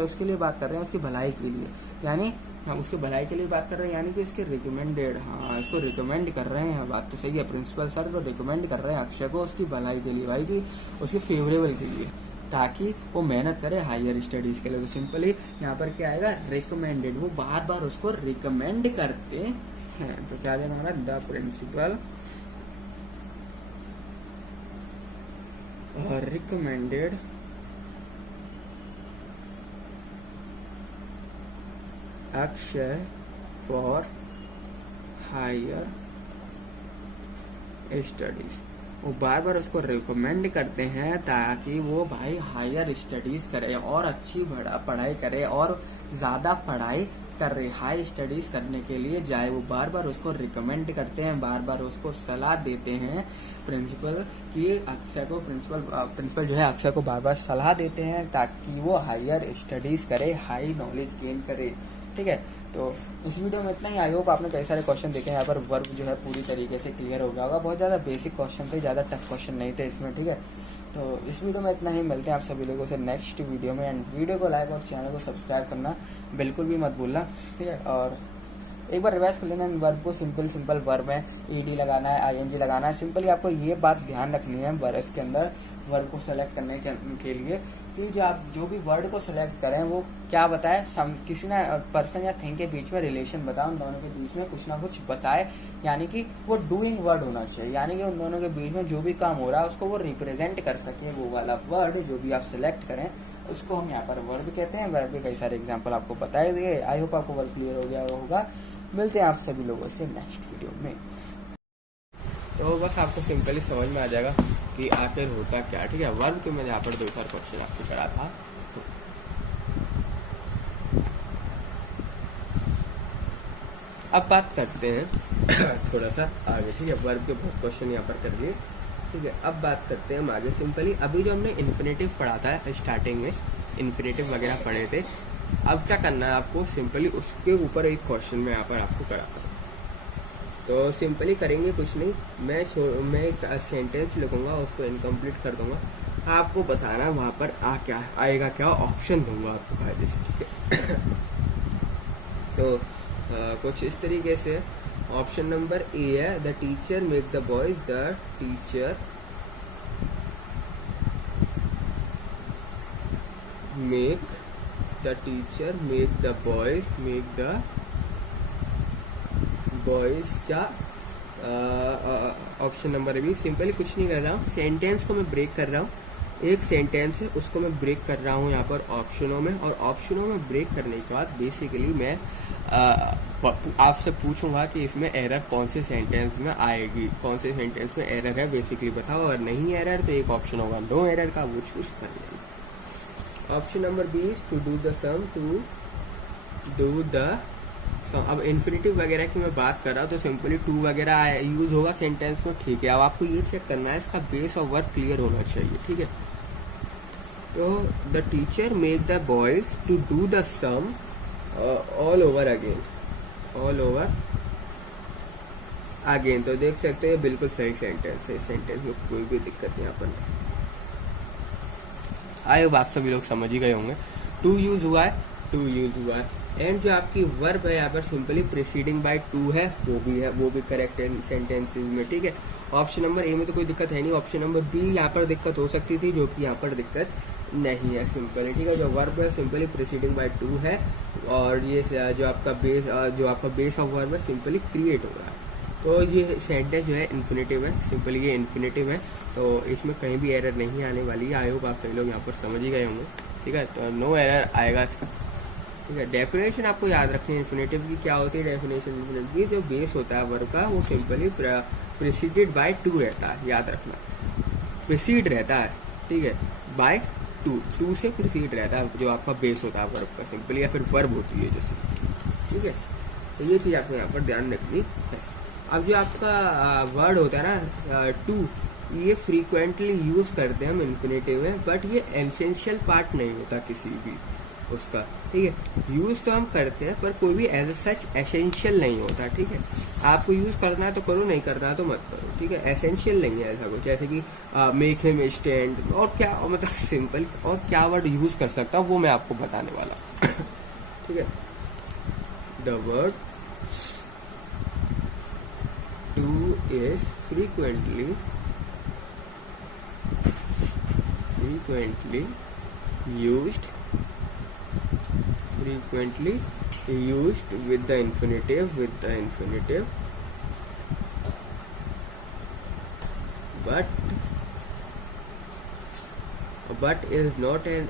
उसके लिए बात कर रहे हैं, उसकी भलाई के लिए, यानी हम उसके भलाई के लिए बात कर रहे हैं, यानी कि उसके रिकमेंडेड, हाँ इसको रिकमेंड कर रहे हैं। बात तो सही है, प्रिंसिपल सर तो रिकमेंड कर रहे हैं अक्षय को उसकी भलाई के लिए भाई, कि उसके फेवरेबल के लिए, ताकि वो मेहनत करे हायर स्टडीज के लिए। तो सिंपली यहाँ पर क्या आएगा, रिकमेंडेड, वो बार बार उसको रिकमेंड करते हैं। तो क्या देना हमारा, the principal recommended Akshay for higher studies, वो बार बार उसको रिकमेंड करते हैं ताकि वो भाई हायर स्टडीज करे और अच्छी पढ़ाई करे और ज़्यादा पढ़ाई कर रहे हाई स्टडीज करने के लिए जाए। वो बार बार उसको रिकमेंड करते हैं, बार बार उसको सलाह देते हैं प्रिंसिपल कि अक्षय को, प्रिंसिपल जो है अक्षय को बार बार सलाह देते हैं ताकि वो हायर स्टडीज करे, हाई नॉलेज गेन करे। ठीक है, तो इस वीडियो में इतना ही। आई होप आपने कई सारे क्वेश्चन देखे, यहाँ पर वर्ब जो है पूरी तरीके से क्लियर हो गया होगा। बहुत ज़्यादा बेसिक क्वेश्चन थे, ज़्यादा टफ क्वेश्चन नहीं थे इसमें। ठीक है, तो इस वीडियो में इतना ही, मिलते हैं आप सभी लोगों से नेक्स्ट वीडियो में। एंड वीडियो को लाइक और चैनल को सब्सक्राइब करना बिल्कुल भी मत भूलना। ठीक है, और एक बार रिवाइज कर लेना, वर्ब को सिंपल वर्ब है, ईडी लगाना है, आईएनजी लगाना है। सिंपली आपको ये बात ध्यान रखनी है वर्ब के अंदर, वर्ब को सेलेक्ट करने के लिए कि जो आप जो भी वर्ड को सेलेक्ट करें वो क्या बताए, किसी ना पर्सन या थिंग के बीच में रिलेशन बताए, उन दोनों के बीच में कुछ ना कुछ बताए, यानी कि वो डूइंग वर्ड होना चाहिए, यानी कि उन दोनों के बीच में जो भी काम हो रहा है उसको वो रिप्रेजेंट कर सके। वो वाला वर्ड जो भी आप सिलेक्ट करें उसको हम यहाँ पर वर्ब कहते हैं। वर्ब के कई सारे एग्जाम्पल आपको बताए दिए। आई होप आपको वर्ब क्लियर हो गया होगा। मिलते हैं आप सभी लोगों से नेक्स्ट वीडियो में। तो बस आपको सिंपली समझ में आ जाएगा कि आखिर होता क्या। ठीक है, वर्ब के मैंने यहाँ पर 2 क्वेश्चन आपको करा था। अब बात करते हैं थोड़ा सा आगे। ठीक है, वर्ब के बहुत क्वेश्चन यहाँ पर कर लिए। ठीक है, अब बात करते हैं हम आगे। सिंपली अभी जो हमने इन्फिनेटिव पढ़ा था स्टार्टिंग में, इन्फिनेटिव वगैरह पढ़े थे, अब क्या करना है आपको, सिंपली उसके ऊपर एक क्वेश्चन में यहाँ पर आपको कराता हूँ। तो सिंपली करेंगे कुछ नहीं, मैं एक सेंटेंस लिखूंगा, उसको इनकम्प्लीट कर दूंगा, आपको बताना वहाँ पर क्या आएगा, क्या ऑप्शन दूंगा आपको फायदे से। ठीक है, तो कुछ इस तरीके से ऑप्शन नंबर ए है, the teacher make the boys, the teacher make the boys क्या, ऑप्शन नंबर बी। सिंपली कुछ नहीं कर रहा हूँ, सेंटेंस को मैं ब्रेक कर रहा हूँ, एक सेंटेंस है उसको मैं ब्रेक कर रहा हूँ यहाँ पर ऑप्शनों में, और ऑप्शनों में ब्रेक करने के बाद बेसिकली मैं आपसे पूछूंगा कि इसमें एरर कौन से सेंटेंस में आएगी, कौन से सेंटेंस में एरर है बेसिकली बताओ। अगर नहीं एरर तो एक ऑप्शन होगा नो एरर का, वो चूज कर लेना। Option number B is to do the sum, अब इन्फिनिटिव वगैरह की मैं बात कर रहा हूँ तो सिंपली टू वगैरह यूज होगा सेंटेंस में। ठीक है, अब आपको ये चेक करना है इसका बेस ऑफ वर्ब क्लियर होना चाहिए। ठीक है, तो the teacher make the boys to do the sum all over again, तो देख सकते हैं बिल्कुल सही सेंटेंस है, इस सेंटेंस में कोई भी दिक्कत यहाँ पर नहीं। आई होप आप सभी लोग समझ ही गए होंगे। टू यूज हुआ है, एंड जो आपकी वर्ब है यहाँ पर सिंपली प्रीसीडिंग बाय टू है, वो भी करेक्ट है सेंटेंसेस में। ठीक है, ऑप्शन नंबर ए में तो कोई दिक्कत है नहीं, ऑप्शन नंबर बी यहाँ पर दिक्कत हो सकती थी, जो कि यहाँ पर दिक्कत नहीं है सिंपली। ठीक है, जो वर्ब है सिंपली प्रीसीडिंग बाय टू है, और ये जो आपका बेस ऑफ वर्ब है सिंपली क्रिएट हो रहा है। तो ये सेंटेंस जो है इन्फिनेटिव है, सिंपली ये इन्फिनेटिव है, तो इसमें कहीं भी एरर नहीं आने वाली है। आई होप आप सभी लोग यहाँ पर समझ ही गए होंगे। ठीक है, तो नो एरर आएगा इसका। ठीक है, डेफिनेशन आपको याद रखनी है इन्फिनेटिव की क्या होती है। डेफिनेशन इन्फिनेटिव की जो बेस होता है वर्ब का वो सिंपली प्रीसीडेड बाय टू रहता है, याद रखना। प्रिसीड रहता है, ठीक है, बाय टू से प्रिसीड रहता है, जो आपका बेस होता है वर्ब का, सिंपल, या फिर वर्ब होती है जैसे, ठीक है। तो ये चीज़ आपको यहाँ पर ध्यान रखनी है। अब जो आपका वर्ड होता है ना टू, ये फ्रीक्वेंटली यूज़ करते हैं हम इन्फिनेटिव में, बट ये एसेंशियल पार्ट नहीं होता किसी भी उसका, ठीक है। यूज़ तो हम करते हैं पर कोई भी एज सच एसेंशियल नहीं होता, ठीक है। आपको यूज़ करना है तो करो, नहीं करना है तो मत करो, ठीक है। एसेंशियल नहीं है ऐसा कुछ, जैसे कि मेक हिम स्टैंड, और क्या मतलब सिंपल, और क्या वर्ड यूज़ कर सकता हूँ वो मैं आपको बताने वाला ठीक है। The word two is frequently used with the infinitive, but is not an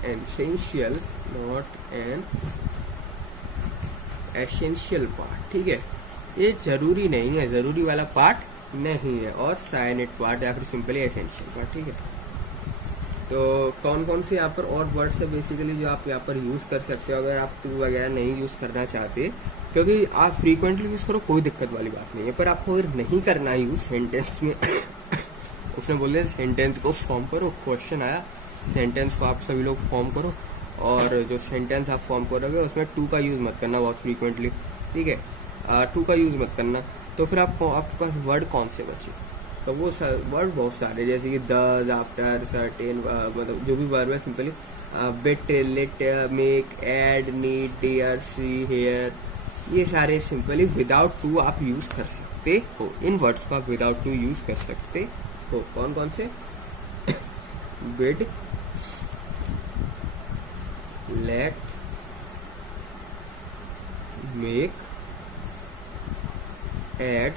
essential part, ठीक है। ये जरूरी नहीं है, जरूरी वाला पार्ट नहीं है, और साइनेट पार्ट या फिर सिंपली एसेंशियल पार्ट, ठीक है। तो कौन कौन से यहाँ पर और वर्ड्स है बेसिकली जो आप यहाँ पर यूज़ कर सकते हो अगर आप टू वगैरह नहीं यूज़ करना चाहते, क्योंकि आप फ्रीक्वेंटली यूज़ करो, कोई दिक्कत वाली बात नहीं है, पर आपको अगर नहीं करना यूज़ सेंटेंस में उसने बोले सेंटेंस को फॉर्म करो, क्वेश्चन आया, सेंटेंस को आप सभी लोग फॉर्म करो, और जो सेंटेंस आप फॉर्म करोगे उसमें टू का यूज़ मत करना बहुत फ्रीक्वेंटली, ठीक है। टू का यूज़ मत करना, तो फिर आपके पास वर्ड कौन से बचे? तो वो वर्ड बहुत सारे, जैसे कि द, आफ्टर, सर्टेन, मतलब जो भी वर्ड है simply bit, lit, make, add, need, dear, see, hear, ये सारे सिंपली विदाउट टू आप यूज़ कर सकते हो। इन वर्ड्स को आप विदाउट टू यूज़ कर सकते हो। कौन कौन से? Bid, let, make, add,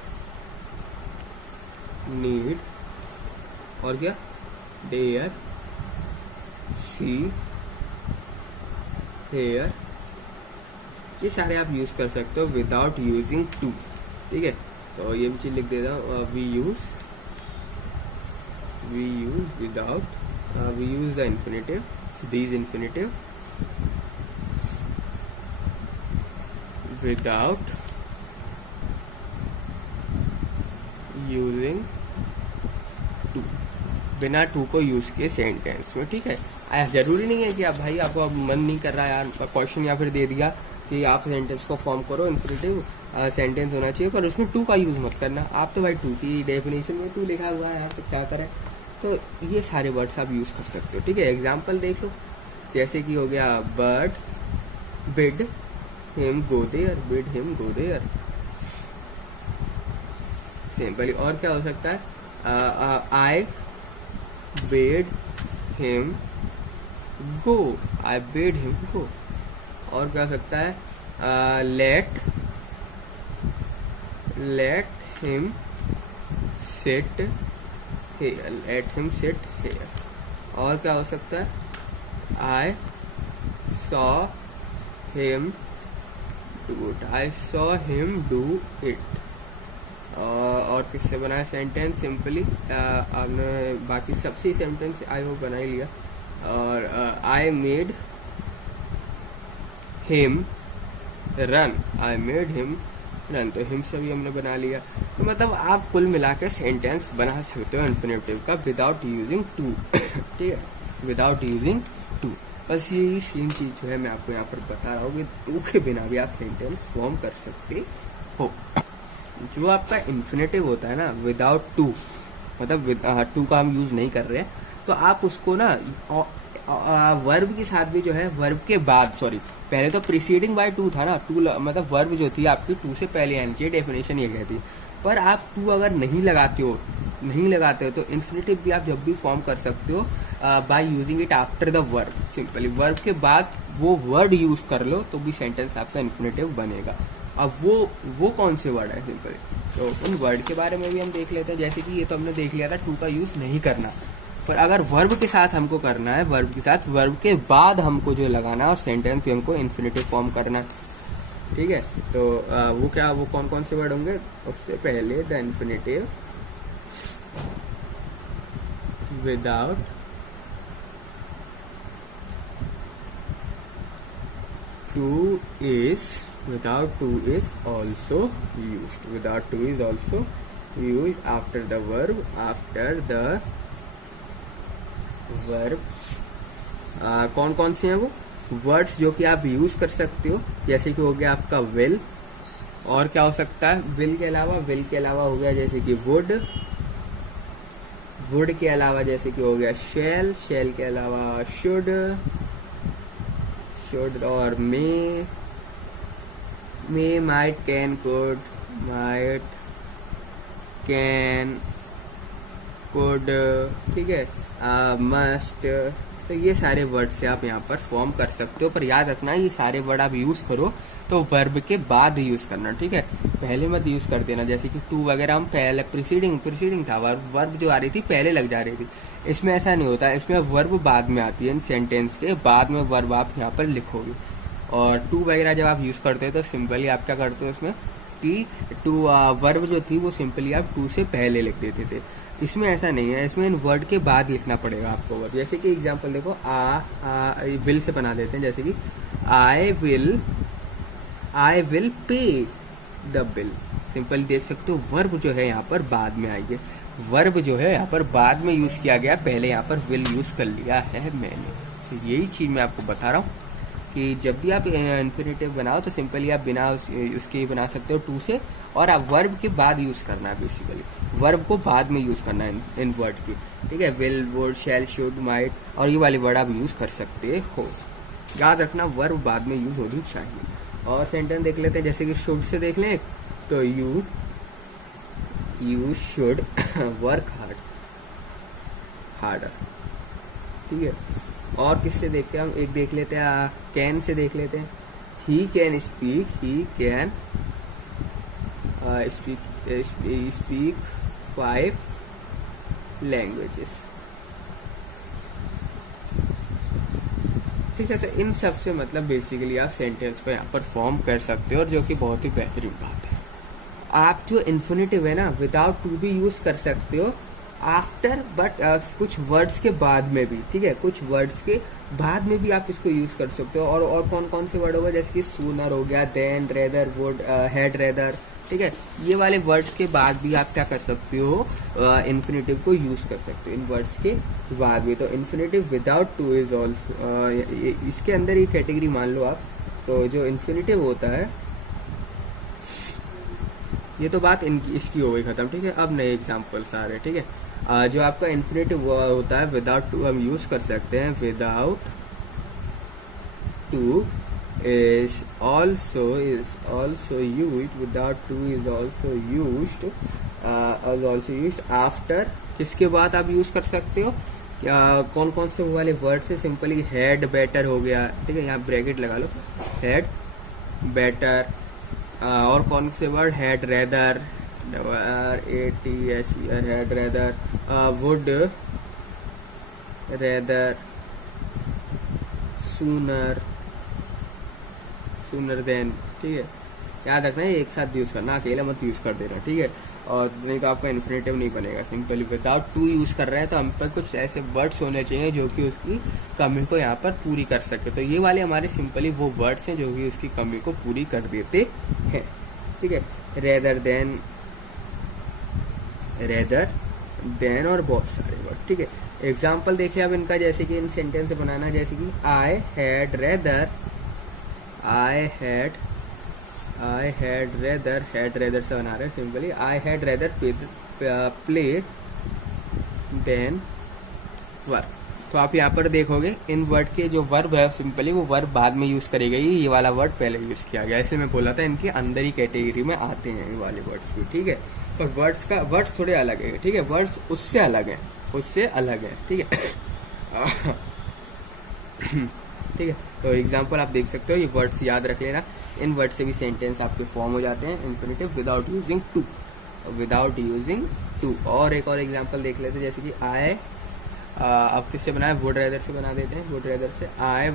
need, और क्या, डेयर, सी, हेयर, ये सारे आप यूज़ कर सकते हो विदाउट यूजिंग टू, ठीक है। तो ये भी चीज़ लिख देता हूँ, we use without, we use the infinitive, these infinitive without using to, बिना टू को यूज किए सेंटेंस में, ठीक है। जरूरी नहीं है कि आप भाई आपको अब मन नहीं कर रहा यार, क्वेश्चन या फिर दे दिया कि आप सेंटेंस को फॉर्म करो, इन्फिनेटिव सेंटेंस होना चाहिए, पर उसमें टू का यूज मत करना। आप तो भाई टू की डेफिनेशन में टू लिखा हुआ है यार, तो क्या करें। तो ये सारे वर्ड्स आप यूज कर सकते हो, ठीक है। एग्जाम्पल देख लो, जैसे कि हो गया bird, bid him go there, bid him go there, simply. और क्या हो सकता है, I bade him go, I bade him go. और क्या हो सकता है, let him sit here, let him sit here. और क्या हो सकता है, I saw him do it, I saw him do it. और किससे बनाया सेंटेंस, सिंपली आपने बाकी सबसे सेंटेंस आई होप बना ही लिया। और I made him run, I made him run, तो हिम से भी हमने बना लिया। तो मतलब आप कुल मिला के सेंटेंस बना सकते हो इन्फिनेटिव का विदाउट यूजिंग टू, ठीक है, विदाउट यूजिंग टू। बस यही सेम चीज़ जो है मैं आपको यहाँ पर बता रहा हूँ कि टू के बिना भी आप सेंटेंस फॉर्म कर सकते हो। जो आपका इन्फिनेटिव होता है ना विदाउट टू, मतलब टू का हम यूज़ नहीं कर रहे हैं, तो आप उसको ना वर्ब के साथ भी जो है, वर्ब के बाद, सॉरी पहले तो प्रीसीडिंग बाय टू था ना, टू मतलब वर्ब जो थी आपकी टू से पहले आनी चाहिए, डेफिनेशन ये कहती है। पर आप टू अगर नहीं लगाते हो तो इन्फिनेटिव भी आप जब भी फॉर्म कर सकते हो by using it after the verb, simply verb के बाद वो वर्ड यूज कर लो तो भी सेंटेंस आपका इन्फिनेटिव बनेगा। अब वो कौन से वर्ड है सिंपली, तो उन वर्ड के बारे में भी हम देख लेते हैं। जैसे कि ये तो हमने देख लिया था टू का यूज नहीं करना, पर अगर वर्ब के साथ हमको करना है, वर्ब के साथ वर्ब के बाद हमको जो लगाना है और सेंटेंस भी हमको इन्फिनेटिव फॉर्म करना है, ठीक है। तो वो कौन कौन से वर्ड होंगे, उससे पहले the infinitive without to is also used. Without to is also used after the verb. कौन कौन से हैं वो वर्ड्स जो कि आप यूज कर सकते हो, जैसे कि हो गया आपका विल, और क्या हो सकता है विल के अलावा हो गया जैसे कि वुड के अलावा जैसे कि हो गया शेल के अलावा शुड और मे, माइट, कैन, कुड, ठीक है, मस्ट। तो ये सारे वर्ड से आप यहाँ पर फॉर्म कर सकते हो, पर याद रखना ये सारे वर्ड आप यूज करो तो वर्ब के बाद यूज करना, ठीक है, पहले मत यूज कर देना। जैसे कि टू वगैरह हम पहले प्रीसीडिंग था, वर्ब जो आ रही थी पहले लग जा रही थी, इसमें ऐसा नहीं होता, इसमें वर्ब बाद में आती है, इन सेंटेंस के बाद में वर्ब आप यहाँ पर लिखोगे। और टू वगैरह जब आप यूज करते हो तो सिंपली आप क्या करते हो इसमें कि टू वर्ब जो थी वो सिंपली आप टू से पहले लिख देते थे। इसमें ऐसा नहीं है, इसमें इन वर्ड के बाद लिखना पड़ेगा आपको वर्ब। जैसे कि एग्जांपल देखो, विल से बना देते हैं, जैसे कि I will pay the bill. Simple देख सकते हो वर्ब जो है यहाँ पर बाद में आई है, वर्ब जो है यहाँ पर बाद में यूज किया गया, पहले यहाँ पर विल यूज कर लिया है मैंने। तो यही चीज मैं आपको बता रहा हूँ कि जब भी आप इन्फिनेटिव बनाओ तो सिंपली आप बिना उसके बना सकते हो टू से, और आप वर्ब के बाद यूज करना है, बेसिकली वर्ब को बाद में यूज करना है इन वर्ड की, ठीक है। Will, would, shall, should, might और ये वाले वर्ड आप यूज कर सकते हो। याद रखना वर्ब बाद में यूज होनी चाहिए। और सेंटेंस देख लेते हैं, जैसे कि शुड से देख लें तो यू शुड वर्क हार्डर, ठीक है। और किससे देखते हैं हम, एक देख लेते हैं कैन से देख लेते हैं, ही कैन स्पीक 5 लैंग्वेजेस, ठीक है। तो इन सब से मतलब बेसिकली आप सेंटेंस को यहाँ पर फॉर्म कर सकते हो, और जो कि बहुत ही बेहतरीन बात है। आप जो इन्फिनेटिव है ना विदाउट टू भी यूज कर सकते हो आफ्टर, बट कुछ वर्ड्स के बाद में भी, ठीक है, कुछ वर्ड्स के बाद में भी आप इसको यूज कर सकते हो। और कौन कौन से वर्ड हो गए, जैसे कि सूनर हो गया, than, rather, would, had, rather, ठीक है। ये वाले वर्ड्स के बाद भी आप क्या कर सकते हो, इन्फिनेटिव को यूज कर सकते हो इन वर्ड्स के बाद भी। तो infinitive without two is also, इसके अंदर ये कैटेगरी मान लो आप। तो जो इन्फिनेटिव होता है, ये तो बात इसकी हो गई खत्म, ठीक है। अब नए एग्जाम्पल्स आ रहे हैं, ठीक है। जो आपका इन्फिनेटिव होता है विदाउट टू हम यूज कर सकते हैं, without to is also used, without to is also used after, किसके बाद आप यूज कर सकते हो, कौन कौन से वो वाले वर्ड से, सिंपली हेड, बेटर हो गया, ठीक है, यहाँ ब्रैकेट लगा लो, हेड, बेटर, और कौन से word, head, rather, head, rather, would, rather, sooner than, ठीक है। याद रखना है एक साथ यूज करना, अकेला मत यूज कर देना, ठीक है। और नहीं तो आपका इन्फिनेटिव नहीं बनेगा। सिंपली विदाउट टू यूज कर रहे हैं तो हम पर कुछ ऐसे वर्ड्स होने चाहिए जो कि उसकी कमी को यहाँ पर पूरी कर सके। तो ये वाले हमारे सिंपली वो वर्ड्स हैं जो कि उसकी कमी को पूरी कर देते हैं, ठीक है। रेदर देन और बहुत सारे वर्ड, ठीक है। एग्जाम्पल देखिए अब इनका, जैसे कि इन सेंटेंस से बनाना, जैसे कि आई हैड रेदर से बना रहे हैं simply, I had rather play than work. तो आप यहाँ पर देखोगे इन वर्ड के जो वर्ब है सिंपली वो वर्ब बाद में यूज करी गई, ये वाला वर्ड पहले यूज किया गया। इसलिए मैं बोला था इनके अंदर ही कैटेगरी में आते हैं ये वाले वर्ड्स भी, ठीक है। पर वर्ड्स थोड़े अलग है, ठीक है, वर्ड्स उससे अलग है, ठीक है। ठीक है, तो एग्जाम्पल आप देख सकते हो, ये वर्ड्स याद रख लेना, इन वर्ड से भी सेंटेंस आपके फॉर्म हो जाते हैं इन्फिनेटिव विदाउट यूजिंग टू। और एक और एग्जाम्पल देख लेते हैं, जैसे कि आई, अब किससे बनाए, वुड रेदर से बना देते हैं। Would rather say I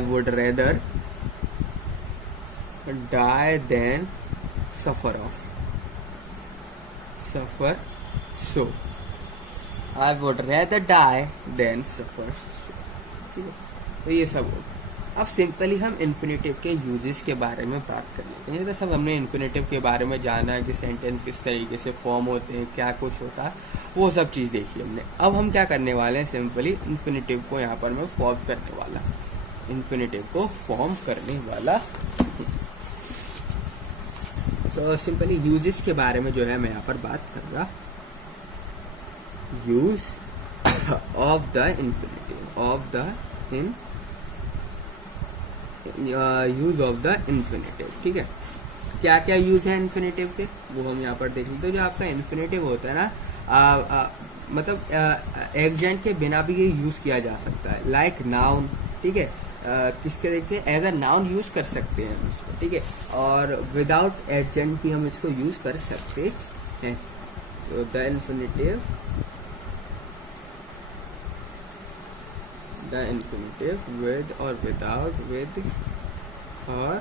would rather die than suffer so, I would rather die than suffer. ठीक है, तो ये सब हो। अब सिंपली हम इन्फिनेटिव के यूजेस के बारे में बात कर लेते हैं। ये तो सब हमने इन्फिनेटिव के बारे में जाना है कि सेंटेंस किस तरीके से फॉर्म होते हैं, क्या कुछ होता है, वो सब चीज़ देखी हमने। अब हम क्या करने वाले हैं, सिंपली इन्फिनेटिव को यहाँ पर मैं फॉर्म करने वाला, इन्फिनेटिव को फॉर्म करने वाला। तो सिंपली यूजेस के बारे में जो है मैं यहाँ पर बात कर रहा, use of the infinitive, of the use of the infinitive. ठीक है, क्या क्या यूज है इन्फिनेटिव के, वो हम यहाँ पर देख लेते हैं। जो आपका इन्फिनेटिव होता है ना, मतलब एग्जेंट के बिना भी ये यूज किया जा सकता है, लाइक नाउन। ठीक है, किसके देखिए एज अ नाउन यूज कर सकते हैं हम इसको। ठीक है, और विदाउट एग्जेंट भी हम इसको यूज कर सकते हैं। तो the infinitive, the infinitive with or without, with or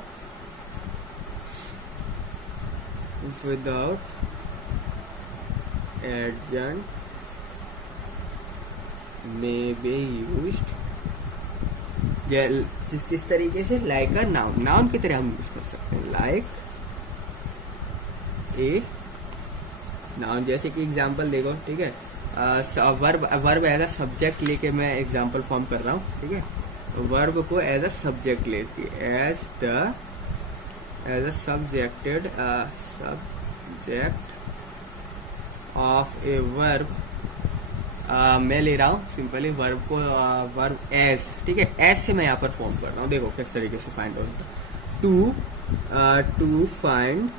without adjunct may be used, किस तरीके से, लाइक अ नाउन, नाउन की तरह हम यूज कर सकते हैं, लाइक ए नाउन। जैसे कि एग्जांपल देखो, ठीक है, वर्ब एज अ सब्जेक्ट लेके मैं एग्जांपल फॉर्म कर रहा हूँ। ठीक है, वर्ब को एज अ सब्जेक्ट लेती है, as a subjected subject of a verb. मैं ले रहा हूँ सिंपली वर्ब को, वर्ब एज। ठीक है, एज से मैं यहाँ पर फॉर्म कर रहा हूँ। देखो किस तरीके से find out, to find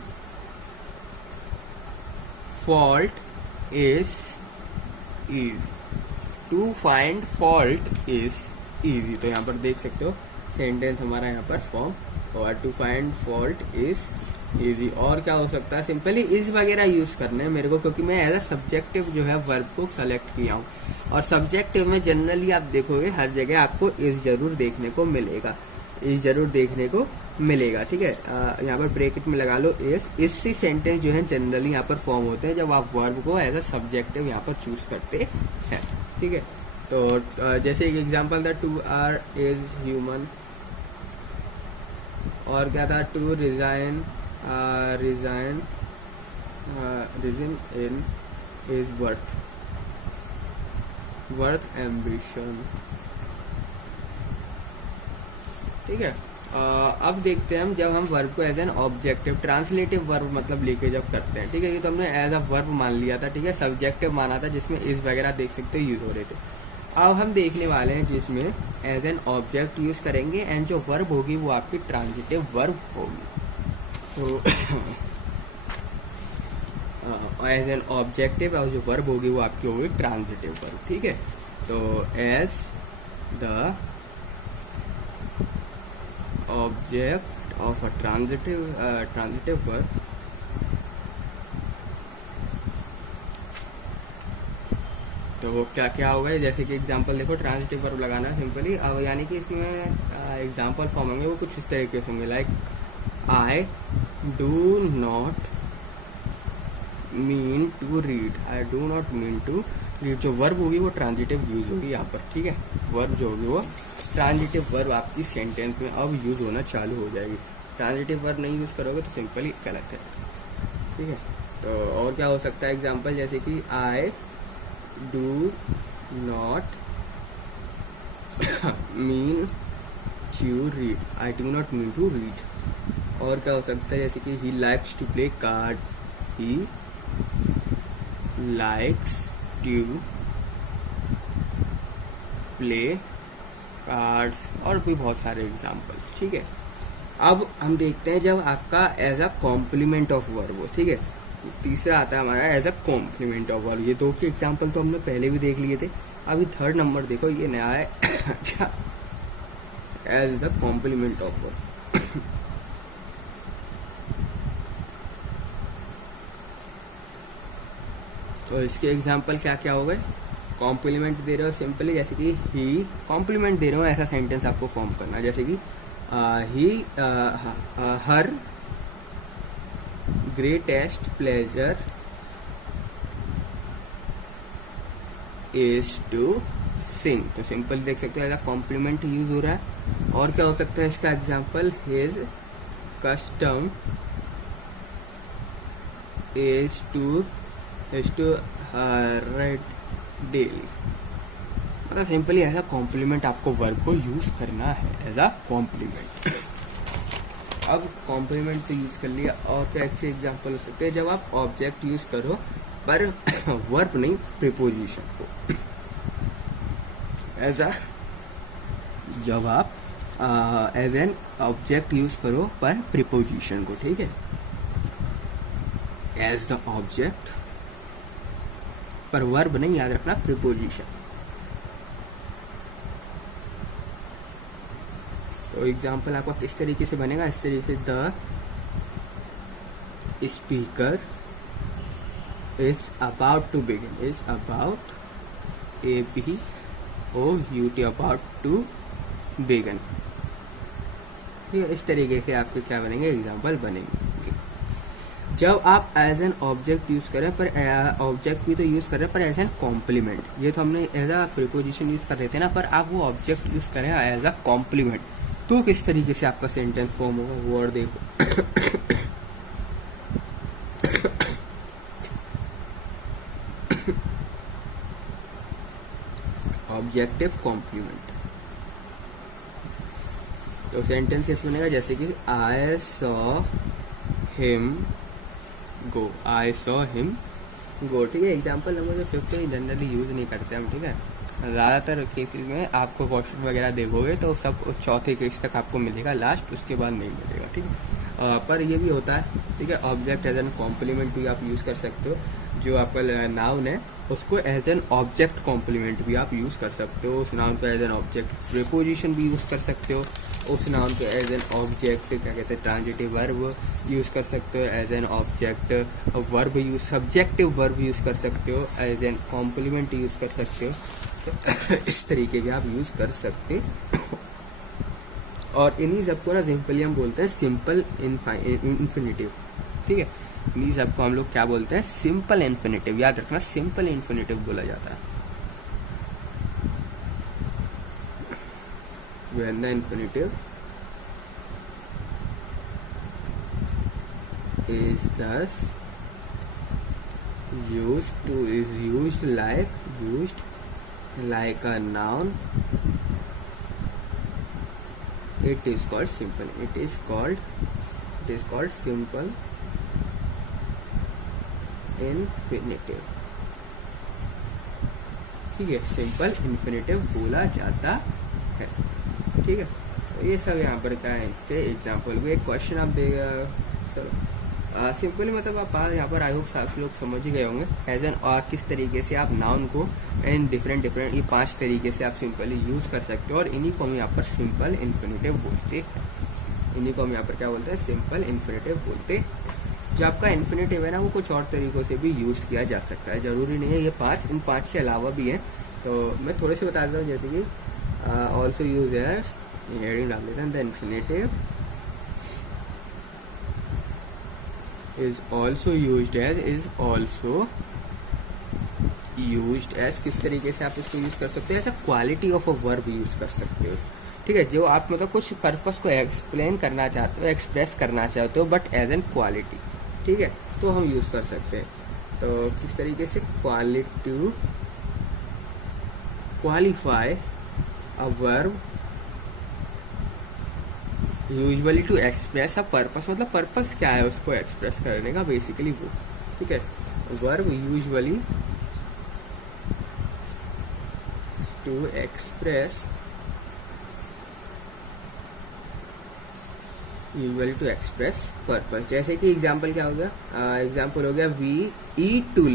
fault is easy, to find fault is easy। तो यहाँ पर देख सकते हो सेंटेंस हमारा यहाँ पर फॉर्म हुआ, to find fault is easy। और क्या हो सकता है, सिंपली इज वगैरह यूज करने हैं मेरे को, क्योंकि मैं एज अ सब्जेक्टिव जो है वर्ब को सेलेक्ट किया हूँ। और सब्जेक्टिव में जनरली आप देखोगे हर जगह आपको इज जरूर देखने को मिलेगा, इज जरूर देखने को मिलेगा। ठीक है, यहाँ पर ब्रैकेट में लगा लो इज। इससे सेंटेंस जो है जनरली यहाँ पर फॉर्म होते हैं जब आप वर्ब को एज अ सब्जेक्टिव यहाँ पर चूज करते हैं। ठीक है, तो जैसे एक एग्जांपल था, टू आर इज ह्यूमन, और क्या था, to resign in is worth ambition. ठीक है, अब देखते हैं हम, जब हम वर्ब को as an objective, transitive verb मतलब लेके जब करते हैं। ठीक है, ये तो हमने एज अ वर्ब मान लिया था। ठीक है, सब्जेक्टिव माना था जिसमें इस वगैरह देख सकते हो यूज हो रहे थे। अब हम देखने वाले हैं जिसमें एज एन ऑब्जेक्ट यूज करेंगे, एंड जो वर्ब होगी वो आपकी ट्रांजिटिव वर्ब होगी। तो एज एन ऑब्जेक्टिव, और जो वर्ब होगी वो आपकी होगी ट्रांजिटिव वर्ब। ठीक है, तो as the object of a transitive verb, तो वो क्या क्या होगा, जैसे कि एग्जांपल देखो, ट्रांजिटिव वर्ब लगाना सिंपली। अब यानी कि इसमें एग्जांपल फॉर्म होंगे वो कुछ इस तरीके से होंगे, like I do not mean to read, I do not mean to read. जो वर्ब होगी वो ट्रांजिटिव यूज होगी यहाँ पर। ठीक है, वर्ब जो होगी वो ट्रांजिटिव वर्ब आपकी सेंटेंस में अब यूज होना चालू हो जाएगी। ट्रांजिटिव वर्ब नहीं यूज करोगे तो सिंपली गलत है। ठीक है, तो और क्या हो सकता है एग्जांपल, जैसे कि I do not mean to read, I do not mean to read. और क्या हो सकता है, जैसे कि he likes to play card, he likes to play cards, और भी बहुत सारे एग्जाम्पल्स। ठीक है, अब हम देखते हैं जब आपका as a complement of verb हो। ठीक है, तीसरा आता है हमारा as a complement of verb. ये दो के एग्जाम्पल तो हमने पहले भी देख लिए थे, अभी थर्ड नंबर देखो, ये नया है as the complement of verb. तो इसके एग्जाम्पल क्या क्या हो गए, कॉम्प्लीमेंट दे रहे हो सिंपली, जैसे कि ही कॉम्प्लीमेंट दे रहे हो, ऐसा सेंटेंस आपको फॉर्म करना है। जैसे कि ही her greatest pleasure is to sing, तो सिंपल देख सकते हो एज अ कॉम्प्लीमेंट यूज हो रहा है। और क्या हो सकता है इसका example, his custom is to write daily, मतलब सिंपली एज अ कॉम्प्लीमेंट आपको वर्ब को यूज करना है एज अ कॉम्प्लीमेंट। अब कॉम्प्लीमेंट तो यूज कर लिया, और क्या अच्छे एग्जाम्पल हो सकते हैं जब आप ऑब्जेक्ट यूज करो पर वर्ब नहीं, प्रीपोजिशन को एज अ, जब आप एज एन ऑब्जेक्ट यूज करो पर प्रीपोजिशन को, ठीक है, एज द ऑब्जेक्ट पर वर्ब नहीं, याद रखना प्रीपोजिशन। तो एग्जाम्पल आपका किस तरीके से बनेगा, इस तरीके, the speaker is about to begin, is about ABOUT about to begin. ठीक है, इस तरीके से आपके क्या बनेंगे, एग्जाम्पल बनेंगे। जब आप एज एन ऑब्जेक्ट यूज करें, पर ऑब्जेक्ट भी तो यूज कर रहे हैं पर एज एन कॉम्प्लीमेंट, ये तो हमने एज अ प्रीपोजिशन यूज कर रहे थे ना, पर आप वो ऑब्जेक्ट यूज करें एज अ कॉम्प्लीमेंट, तो किस तरीके से आपका सेंटेंस फॉर्म होगा वो और देखो। ऑब्जेक्टिव कॉम्प्लीमेंट, तो सेंटेंस कैसे बनेगा, जैसे कि आई सॉ हिम गो, आई सॉ हिम गो। ठीक है, एग्जाम्पल नंबर 5 जनरली यूज नहीं करते हम, ठीक है, ज़्यादातर केसेस में आपको क्वेश्चन वगैरह देखोगे तो सब चौथे केस तक आपको मिलेगा, लास्ट उसके बाद नहीं मिलेगा, ठीक है। पर ये भी होता है, ठीक है, ऑब्जेक्ट एज एन कॉम्प्लीमेंट भी आप यूज़ कर सकते हो, जो आपका नाउन है उसको एज एन ऑब्जेक्ट कॉम्प्लीमेंट भी आप यूज़ कर सकते हो, उस नाउन को एज एन ऑब्जेक्ट प्रीपोजिशन भी यूज़ कर सकते हो, उस नाउन को एज एन ऑब्जेक्ट क्या कहते हैं ट्रांजिटिव वर्ब यूज़ कर सकते हो, as an object verb use subjective verb use कर सकते हो, एज एन कॉम्प्लीमेंट यूज़ कर सकते हो। इस तरीके के आप यूज़ कर सकते हो। और इन्हीं सबको ना सिंपली हम बोलते हैं सिंपल इन्फिनिटिव, ठीक है, इन्हीं सबको हम लोग क्या बोलते हैं, सिंपल इन्फिनिटिव। याद रखना, सिंपल इन्फिनिटिव बोला जाता है। When the infinitive is thus used like a noun, it is called simple. It is called simple infinitive। ठीक है, सिंपल इन्फिनिटिव बोला जाता है, ठीक है। तो ये सब यहाँ पर क्या है, इसके एग्जाम्पल को एक क्वेश्चन आप देगा, चलो सिंपली मतलब आप यहाँ पर आई होप आप लोग समझ ही गए होंगे एज एन, और किस तरीके से आप नाउन को इन डिफरेंट ये 5 तरीके से आप सिंपली यूज़ कर सकते हो, और इन्हीं को हम यहाँ पर सिंपल इन्फिनिटिव बोलते हैं। इन्हीं को हम यहाँ पर क्या बोलते हैं, सिंपल इन्फिनिटिव बोलते हैं। जो आपका इन्फिनिटिव है ना, वो कुछ और तरीक़ों से भी यूज़ किया जा सकता है, ज़रूरी नहीं है ये 5, इन 5 के अलावा भी हैं। तो मैं थोड़े से बता देता हूँ, जैसे कि ऑल्सो यूज एज, हेडिंग डाल देते हैं, the infinitive is also used as, किस तरीके से आप इसको यूज़ कर सकते हो, ऐसा quality of a verb use कर सकते हो, ठीक है, जो आप मतलब कुछ पर्पस को एक्सप्लेन करना चाहते हो, एक्सप्रेस करना चाहते हो, बट एज एन क्वालिटी, ठीक है, तो हम यूज़ कर सकते हैं। तो किस तरीके से, qualify a verb usually to express a purpose, मतलब पर्पस क्या है उसको एक्सप्रेस करने का, बेसिकली वो, ठीक है, verb usually to express purpose. जैसे कि एग्जाम्पल क्या हो गया, एग्जाम्पल हो गया वी ईट टू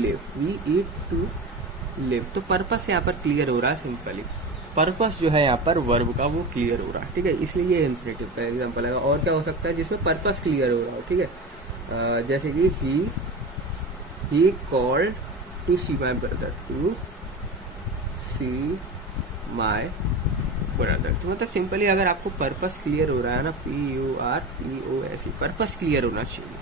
लिव, तो पर्पस यहाँ पर क्लियर हो रहा है, सिंपली पर्पस जो है यहाँ पर वर्ब का वो क्लियर हो रहा है, ठीक है, इसलिए ये इन्फिनिटिव का एग्जाम्पल है। और क्या हो सकता है जिसमें पर्पस क्लियर हो रहा हो, ठीक है, जैसे कि he called to see my brother, तो मतलब सिंपली अगर आपको पर्पस क्लियर हो रहा है ना, PURPOS, पर्पस क्लियर होना चाहिए,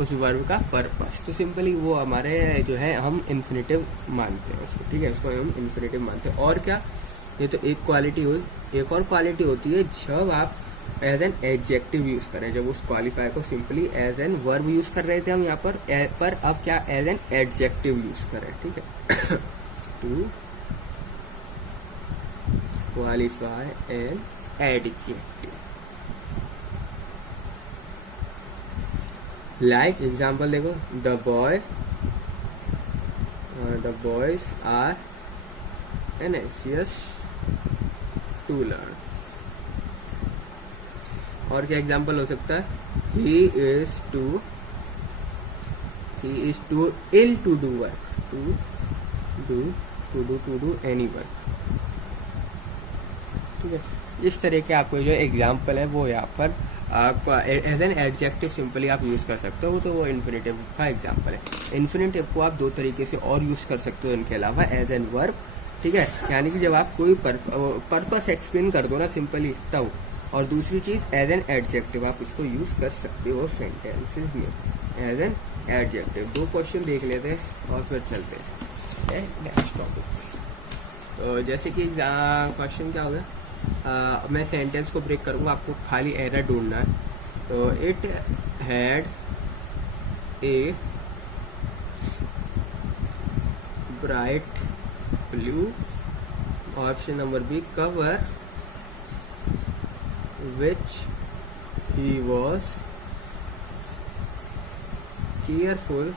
उस वर्ब का पर्पस। तो सिंपली वो हमारे जो है हम इन्फिनेटिव मानते हैं उसको, ठीक है, उसको हम इन्फिनेटिव मानते हैं। और क्या, ये तो एक क्वालिटी हुई। एक और क्वालिटी होती है जब आप एज एन एडजेक्टिव यूज करें, जब उस क्वालिफायर को simply as an verb use कर रहे थे हम यहाँ पर अब क्या एज एन एडजेक्टिव यूज करें, ठीक है। To qualify an adjective. Like example देखो, the boys are anxious to learn. और क्या एग्जाम्पल हो सकता है, he is too ill to do work, to do any work, ठीक है। इस तरह के आपको जो एग्जाम्पल है वो यहाँ पर एज एन एडजेक्टिव सिंपली आप यूज़ कर सकते हो। तो वो इन्फिनेटिव का एग्जाम्पल है। इन्फिनेटिव को आप दो तरीके से और यूज़ कर सकते हो इनके अलावा, एज एन वर्ब, ठीक है, यानी कि जब आप कोई पर्पस एक्सप्लेन कर दो ना सिंपली तब। और दूसरी चीज़ एज एन एडजेक्टिव आप इसको यूज़ कर सकते हो सेंटेंसेस में एज एन एडजेक्टिव। दो क्वेश्चन देख लेते हैं और फिर चलते हैं नेक्स्ट टॉपिक। तो जैसे कि क्वेश्चन क्या हो गया, मैं सेंटेंस को ब्रेक करूँगा, आपको खाली एरर ढूंढना है। तो it had a bright blue, option number B, cover which he was careful.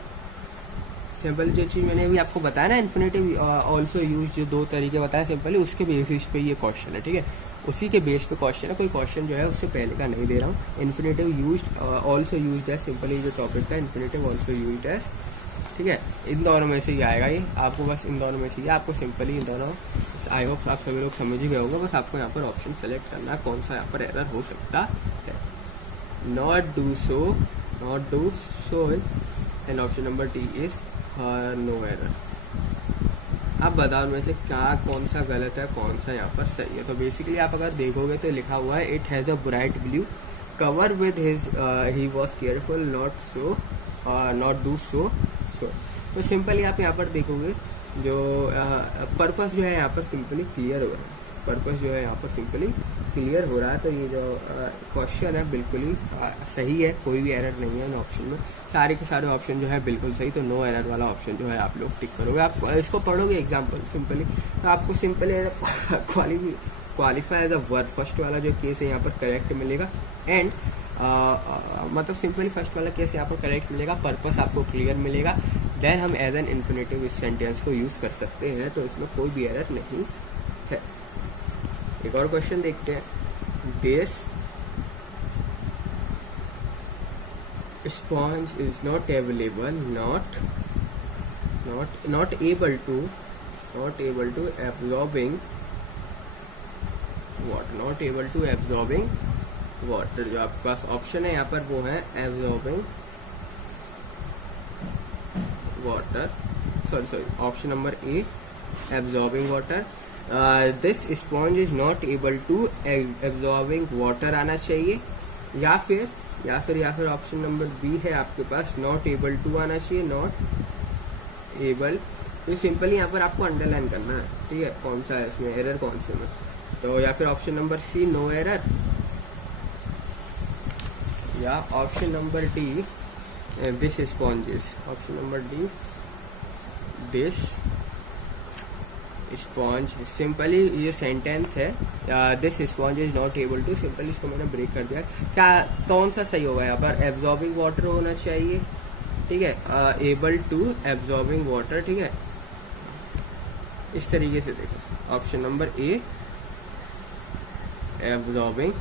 Simple जो चीज़ मैंने अभी आपको बताया ना, इन्फिनेटिव ऑल्सो यूज, जो दो तरीके बताए सिंपली, उसके बेसिस पे ये क्वेश्चन है, ठीक है, उसी के बेस पे क्वेश्चन है। कोई क्वेश्चन जो है उससे पहले का नहीं दे रहा हूँ। Infinitive use also use as, simply जो टॉपिक था इन्फिनेटिव ऑल्सो यूज एज, ठीक है। इन दोनों में से ही आएगा ये, आपको बस इन दोनों में से ही, आपको सिंपली इन दोनों, आई होप आप सभी लोग समझ ही गए होंगे। बस आपको यहाँ पर ऑप्शन सेलेक्ट करना है कौन सा यहाँ पर एरर हो सकता है। Not do so and option number D is no error. अब बताओ में से क्या कौन सा गलत है, कौन सा यहाँ पर सही है। तो बेसिकली आप अगर देखोगे तो लिखा हुआ है it has a bright blue cover with his he was careful not do सो। तो सिंपली आप यहाँ पर देखोगे जो पर्पस जो है यहाँ पर सिंपली क्लियर हो रहा है, पर्पस जो है यहाँ पर सिंपली क्लियर हो रहा है। तो ये जो क्वेश्चन है बिल्कुल ही सही है, कोई भी एरर नहीं है इन ऑप्शन में, सारे के सारे ऑप्शन जो है बिल्कुल सही। तो नो एरर वाला ऑप्शन जो है आप लोग टिक करोगे। आप इसको पढ़ोगे एग्जाम्पल सिंपली, तो आपको simply qualify as a verb, first वाला जो केस है यहाँ पर करेक्ट मिलेगा। एंड मतलब सिंपली फर्स्ट वाला केस यहाँ पर करेक्ट मिलेगा, पर्पस आपको क्लियर मिलेगा। देन हम एज एन इन्फिनेटिव इस सेंटेंस को यूज़ कर सकते हैं, तो इसमें कोई भी एरर नहीं है। एक और क्वेश्चन देखते हैं। This sponge is not available, not able to absorbing water। जो आपके पास ऑप्शन है यहाँ पर वो है absorbing water, sorry option number A absorbing water। This sponge is not able to absorbing water आना चाहिए, या फिर ऑप्शन नंबर बी है आपके पास नॉट एबल टू आना चाहिए, नॉट एबल। तो सिंपली यहाँ पर आपको अंडरलाइन करना है, ठीक है, कौन सा है इसमें एरर, कौन से में। तो या फिर option number C no error, या option number D this sponges, option number D this sponge. Simply ये सेंटेंस है this sponge is not able to, सिंपली इसको मैंने ब्रेक कर दिया। क्या कौन सा सही होगा यहाँ पर, एब्जॉर्बिंग वाटर होना चाहिए, ठीक है, एबल टू एब्जॉर्बिंग वाटर, ठीक है। इस तरीके से देखो, option number A absorbing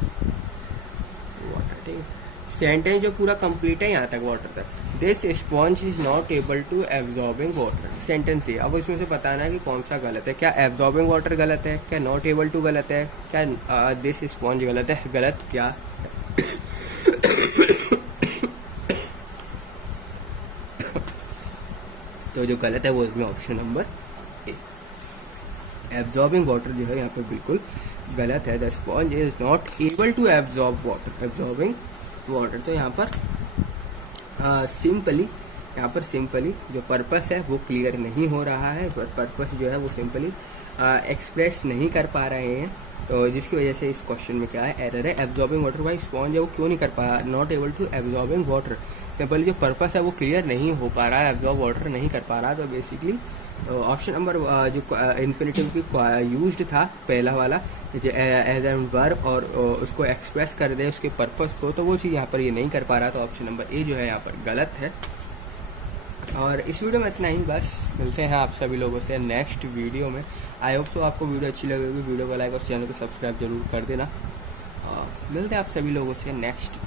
water, ठीक है। सेंटेंस जो पूरा कंप्लीट है यहाँ तक वाटर तक, this sponge is not able to absorbing water, sentence है। अब इसमें से बताना है कि कौन सा गलत है, क्या एब्जॉर्बिंग वाटर गलत है, क्या नॉट एबल टू गलत है, क्या दिस स्पॉन्ज गलत है, गलत क्या है। तो जो गलत है वो इसमें option number A, absorbing water जो है यहाँ पर बिल्कुल गलत है। The sponge is not able to absorb water, absorbing water. तो यहाँ पर सिंपली यहाँ पर सिंपली जो पर्पस है वो क्लियर नहीं हो रहा है, पर्पस जो है वो सिंपली एक्सप्रेस नहीं कर पा रहे हैं, तो जिसकी वजह से इस क्वेश्चन में क्या है, एरर है। एब्जॉर्बिंग वाटर बाई स्पॉन्ज है वो क्यों नहीं कर पा रहा, not able to absorbing water, simply जो पर्पस है वो क्लियर नहीं हो पा रहा है, एब्जॉर्ब वाटर नहीं कर पा रहा। तो बेसिकली ऑप्शन नंबर जो इन्फिनेटिव की यूज्ड था पहला वाला जो एज एन वर्ब और उसको एक्सप्रेस कर दे उसके पर्पस को, तो वो चीज़ यहाँ पर ये नहीं कर पा रहा, तो ऑप्शन नंबर ए जो है यहाँ पर गलत है। और इस वीडियो में इतना ही, बस मिलते हैं आप सभी लोगों से नेक्स्ट वीडियो में। आई होप सो आपको वीडियो अच्छी लगेगी, वीडियो को लाइक और चैनल को सब्सक्राइब जरूर कर देना। मिलते हैं आप सभी लोगों से नेक्स्ट